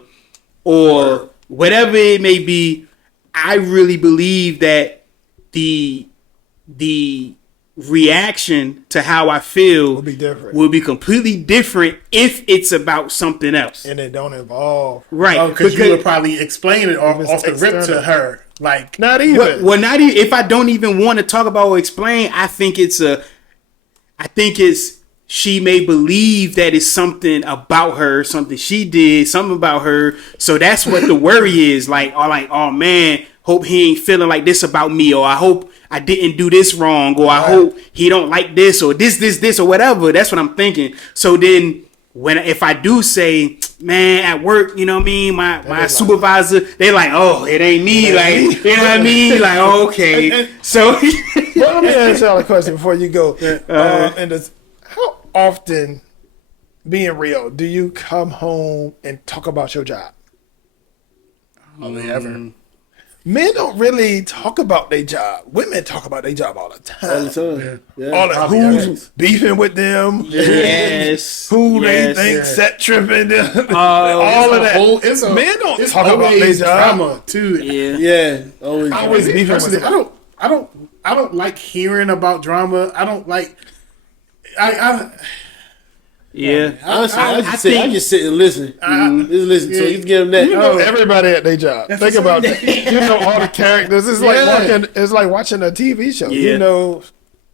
it may be, I really believe that the reaction to how I feel Will be different. will be completely different if it's about something else. And it don't involve. Right. Because you would probably explain it off it's the rip to external. her. Like, Not even. well, not even if I don't even want to talk about or explain, I think it's I think it's she may believe that it's something about her, something she did, something about her. So that's what the worry is. Like, oh man, hope he ain't feeling like this about me, or I hope I didn't do this wrong, or I hope he don't like this, or this, or whatever. That's what I'm thinking. So then if I do say, man, at work, you know what I mean, my supervisor, they like, oh, it ain't me, like, you know what I mean, like, oh, okay. So Well, let me ask y'all a question before you go. How often, being real, do you come home and talk about your job? Hardly ever. Men don't really talk about their job. Women talk about their job all the time. All the time. Yeah. All the Probably who's is. beefing with them, yes, who yes. they think set tripping, Oh, all of that. It's Men don't it's talk about their always job. drama too. Yeah. Yeah. Always. Always beefing with Personally, them. I don't like hearing about drama. I don't like. Yeah. Honestly, I I just sit and listen. Just listen to it. You give them that. You know everybody at their job. Think about that. You know all the characters. It's like watching a TV show. Yeah. You know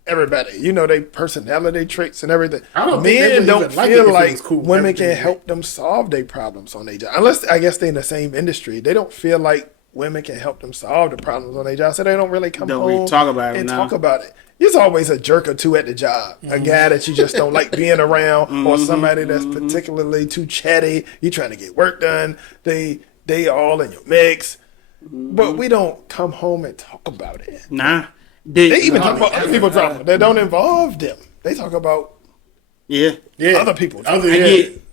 everybody. You know their personality traits and everything. I don't think they Men would don't even like it feel if it like was cool, women everything, can help them solve their problems on their job. Unless I guess they're in the same industry. They don't feel like women can help them solve the problems on their job. So they don't really come Don't home really talk about it and now. talk about it. There's always a jerk or two at the job. A guy that you just don't like being around, or somebody that's particularly too chatty. You trying to get work done. They all in your mix. But we don't come home and talk about it. Nah. They even talk about other people's drama that don't involve them. They talk about Yeah. other people's drama.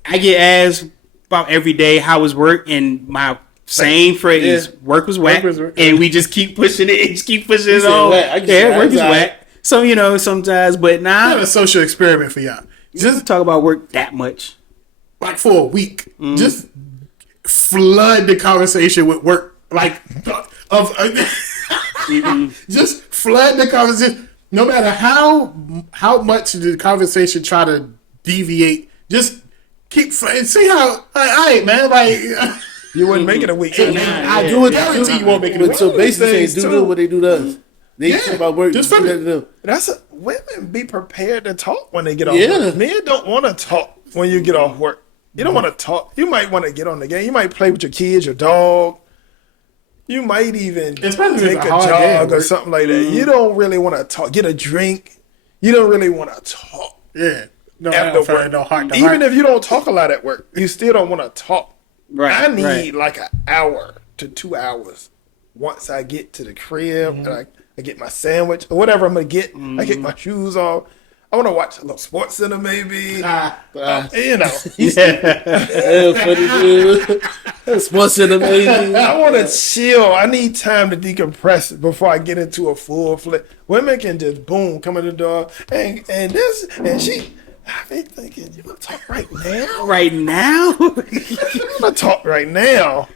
I get asked about every day how was work, and my same phrase, work was whack, was whack. and we just keep pushing it, just keep pushing it said on. whack. I just Yeah, said work is whack. whack. So you know, sometimes, but Not nah, a social experiment for y'all. just talk about work that much. Like for a week, just flood the conversation with work. Like just flood the conversation. No matter how much the conversation try to deviate, just keep see how. All right, man. Like You wouldn't make it a week. I do it. Guarantee you won't make it. But so basically, Things they too. do what they do to us. They talk about work. Just do from that to them. Women be prepared to talk when they get off Yeah. work. Men don't want to talk when you get off work. You don't want to talk. You might want to get on the game. You might play with your kids, your dog. You might even Especially if take it's a a hard day at jog or work. something like that. You don't really want to talk. Get a drink. You don't really want to talk Yeah. No, after after work. no heart to Even heart. if you don't talk a lot at work, you still don't want to talk. Right, I need right. like an hour to 2 hours once I get to the crib and I get my sandwich or whatever I'm gonna get. I get my shoes off. I want to watch a little Sports Center, maybe. You know, Funny dude. Sports Center, amazing. I want to chill. I need time to decompress before I get into a full flip. Women can just boom come in the door and this and she. I be thinking, you want to talk right now? Right now, You want to talk right now?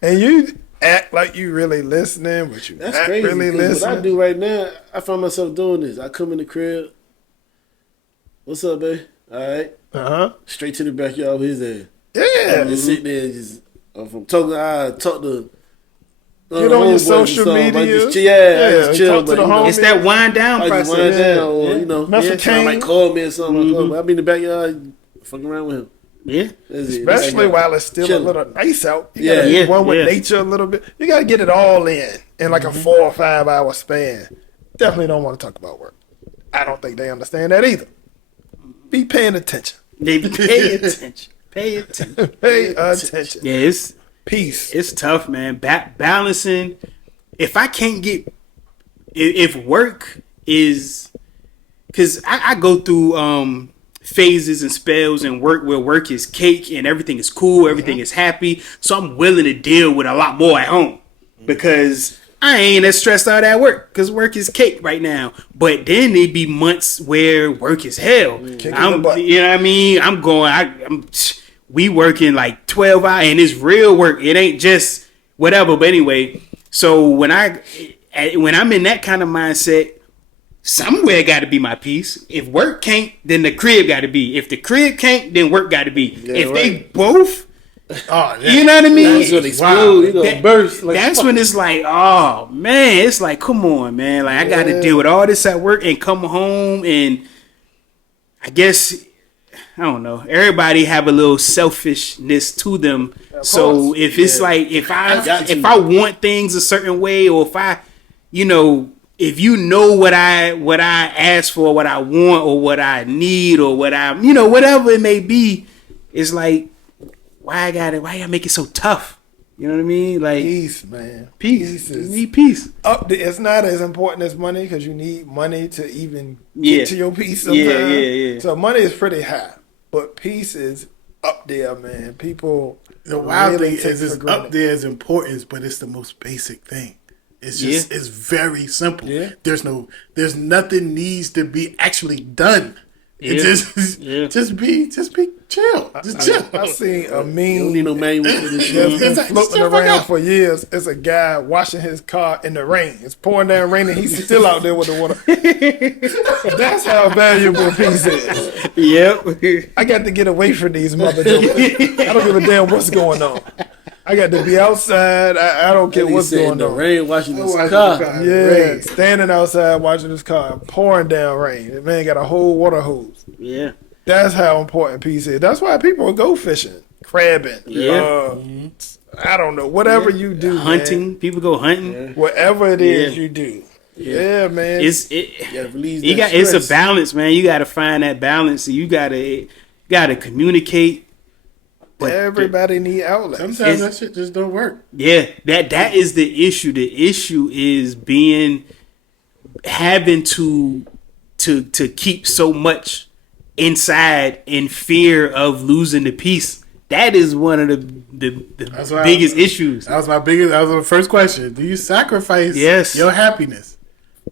And you act like you really listening, but you That's not crazy. really 'Cause what I listening. do right now, I find myself doing this. I come in the crib. What's up, babe? All right. Straight to the backyard with his ass. Yeah. Just sit there and just from talking. I talk to. Get on your social media. Just chill. Talk to the but, you know, homies. it's that wind down I just process. wind down, or you know, Mess with somebody Kane. might call me or something. I be in the backyard, fucking around with him. Yeah, That's it. Especially while it's still Chilling. a little nice out. You Yeah. gotta be Yeah, one with yeah. nature a little bit. You gotta get it all in like a 4 or 5 hour span. Definitely don't want to talk about work. I don't think they understand that either. Be paying attention. they pay attention. Pay attention. Pay attention. Yeah, Peace. it's tough, man. Balancing. If I can't get, if work is, because I go through phases and spells and work where work is cake and everything is cool, everything is happy. So I'm willing to deal with a lot more at home because I ain't as stressed out at work because work is cake right now. But then there be months where work is hell. Kick in the butt. You know what I mean? We working like 12 hours and it's real work. It ain't just whatever. But anyway, so when I'm in that kind of mindset, somewhere got to be my piece. If work can't, then the crib got to be. If the crib can't, then work got to be. If they both, Oh, yeah. you know what I mean? It's gonna explode. You gonna burst. Like, That's when it's like, oh man, it's like, come on, man. Like I got to deal with all this at work and come home and I guess I don't know. Everybody have a little selfishness to them. So course. if it's like if Got to. I want things a certain way, or if I, you know, if you know what I ask for, what I want, or what I need, or what I, you know, whatever it may be, it's like why I gotta make it so tough? You know what I mean? Like Peace, man. peace. You is need peace. up there. It's not as important as money because you need money to even Yeah. get to your peace. Yeah, Sometimes. yeah. So money is pretty high, but peace is up there, man. People. The wild really thing take is for it's granted. up there as importance, but it's the most basic thing. It's just it's very simple. Yeah. There's nothing needs to be actually done. It Yeah. just be chill. Just chill. I seen a You don't need meme no manual for this shit. that's been Exactly. floating Shut the fuck around up. for years. It's a guy washing his car in the rain. It's pouring down rain, and he's still out there with the water. That's how valuable peace is. Yep. I got to get away from these mother jokers. I don't give a damn what's going on. I got to be outside. I don't care Nigga what's said in going the on. rain watching this Watching car. the car. Yeah, Rain. standing outside watching this car, pouring down rain. The man got a whole water hose. Yeah. That's how important peace is. That's why people go fishing, crabbing. Yeah. I don't know. Whatever you do, Hunting. man, People go hunting. whatever it is Yeah. you do. Yeah, man. Yeah, release You that got it's a stress. balance, man. You got to find that balance. You got to communicate. But Everybody need outlets. Sometimes that shit just don't work. yeah, that is the issue. The issue is having to keep so much inside in fear of losing the peace. That is one of the That's why biggest issues. That was my first question. Do you sacrifice Yes. your happiness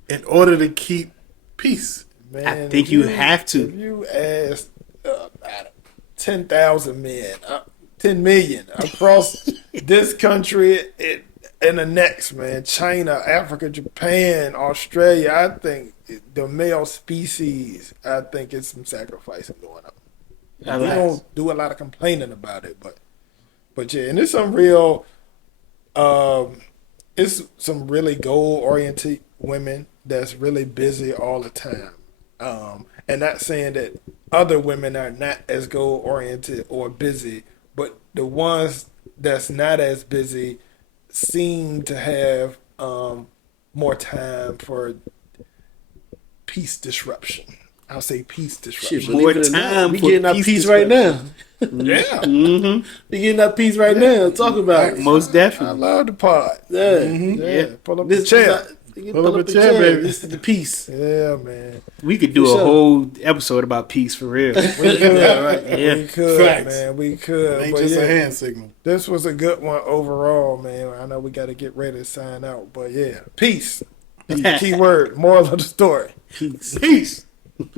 in order to keep peace? Man, I think if you have to. If you ask 10,000 men, 10 million across this country and the next, man, China, Africa, Japan, Australia, I think the male species, I think it's some sacrificing going on. We don't do a lot of complaining about it, but yeah, and it's some real, it's some really goal oriented women that's really busy all the time. And not saying that other women are not as goal oriented or busy, but the ones that's not as busy seem to have more time for peace disruption. I'll say peace disruption. Shit, More believe it or not, time we for getting our peace peace right now. Yeah, We getting our peace right now. Talk about it. Most I definitely. love the pod. Yeah. Yeah, pull up This the chair. Pull up a chair, baby. This is the peace. Yeah, man. We could do For a sure. whole episode about peace for real. We could, Yeah. we could, Facts. man. We It could. ain't But just yeah, a hand signal. this was a good one overall, man. I know we got to get ready to sign out, but yeah, peace. Key word. Moral of the story. Peace. All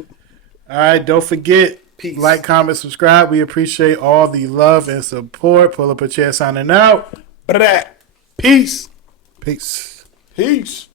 right, don't forget, Peace. like, comment, subscribe. We appreciate all the love and support. Pull up a chair signing out. But that. Peace. Peace. Peace.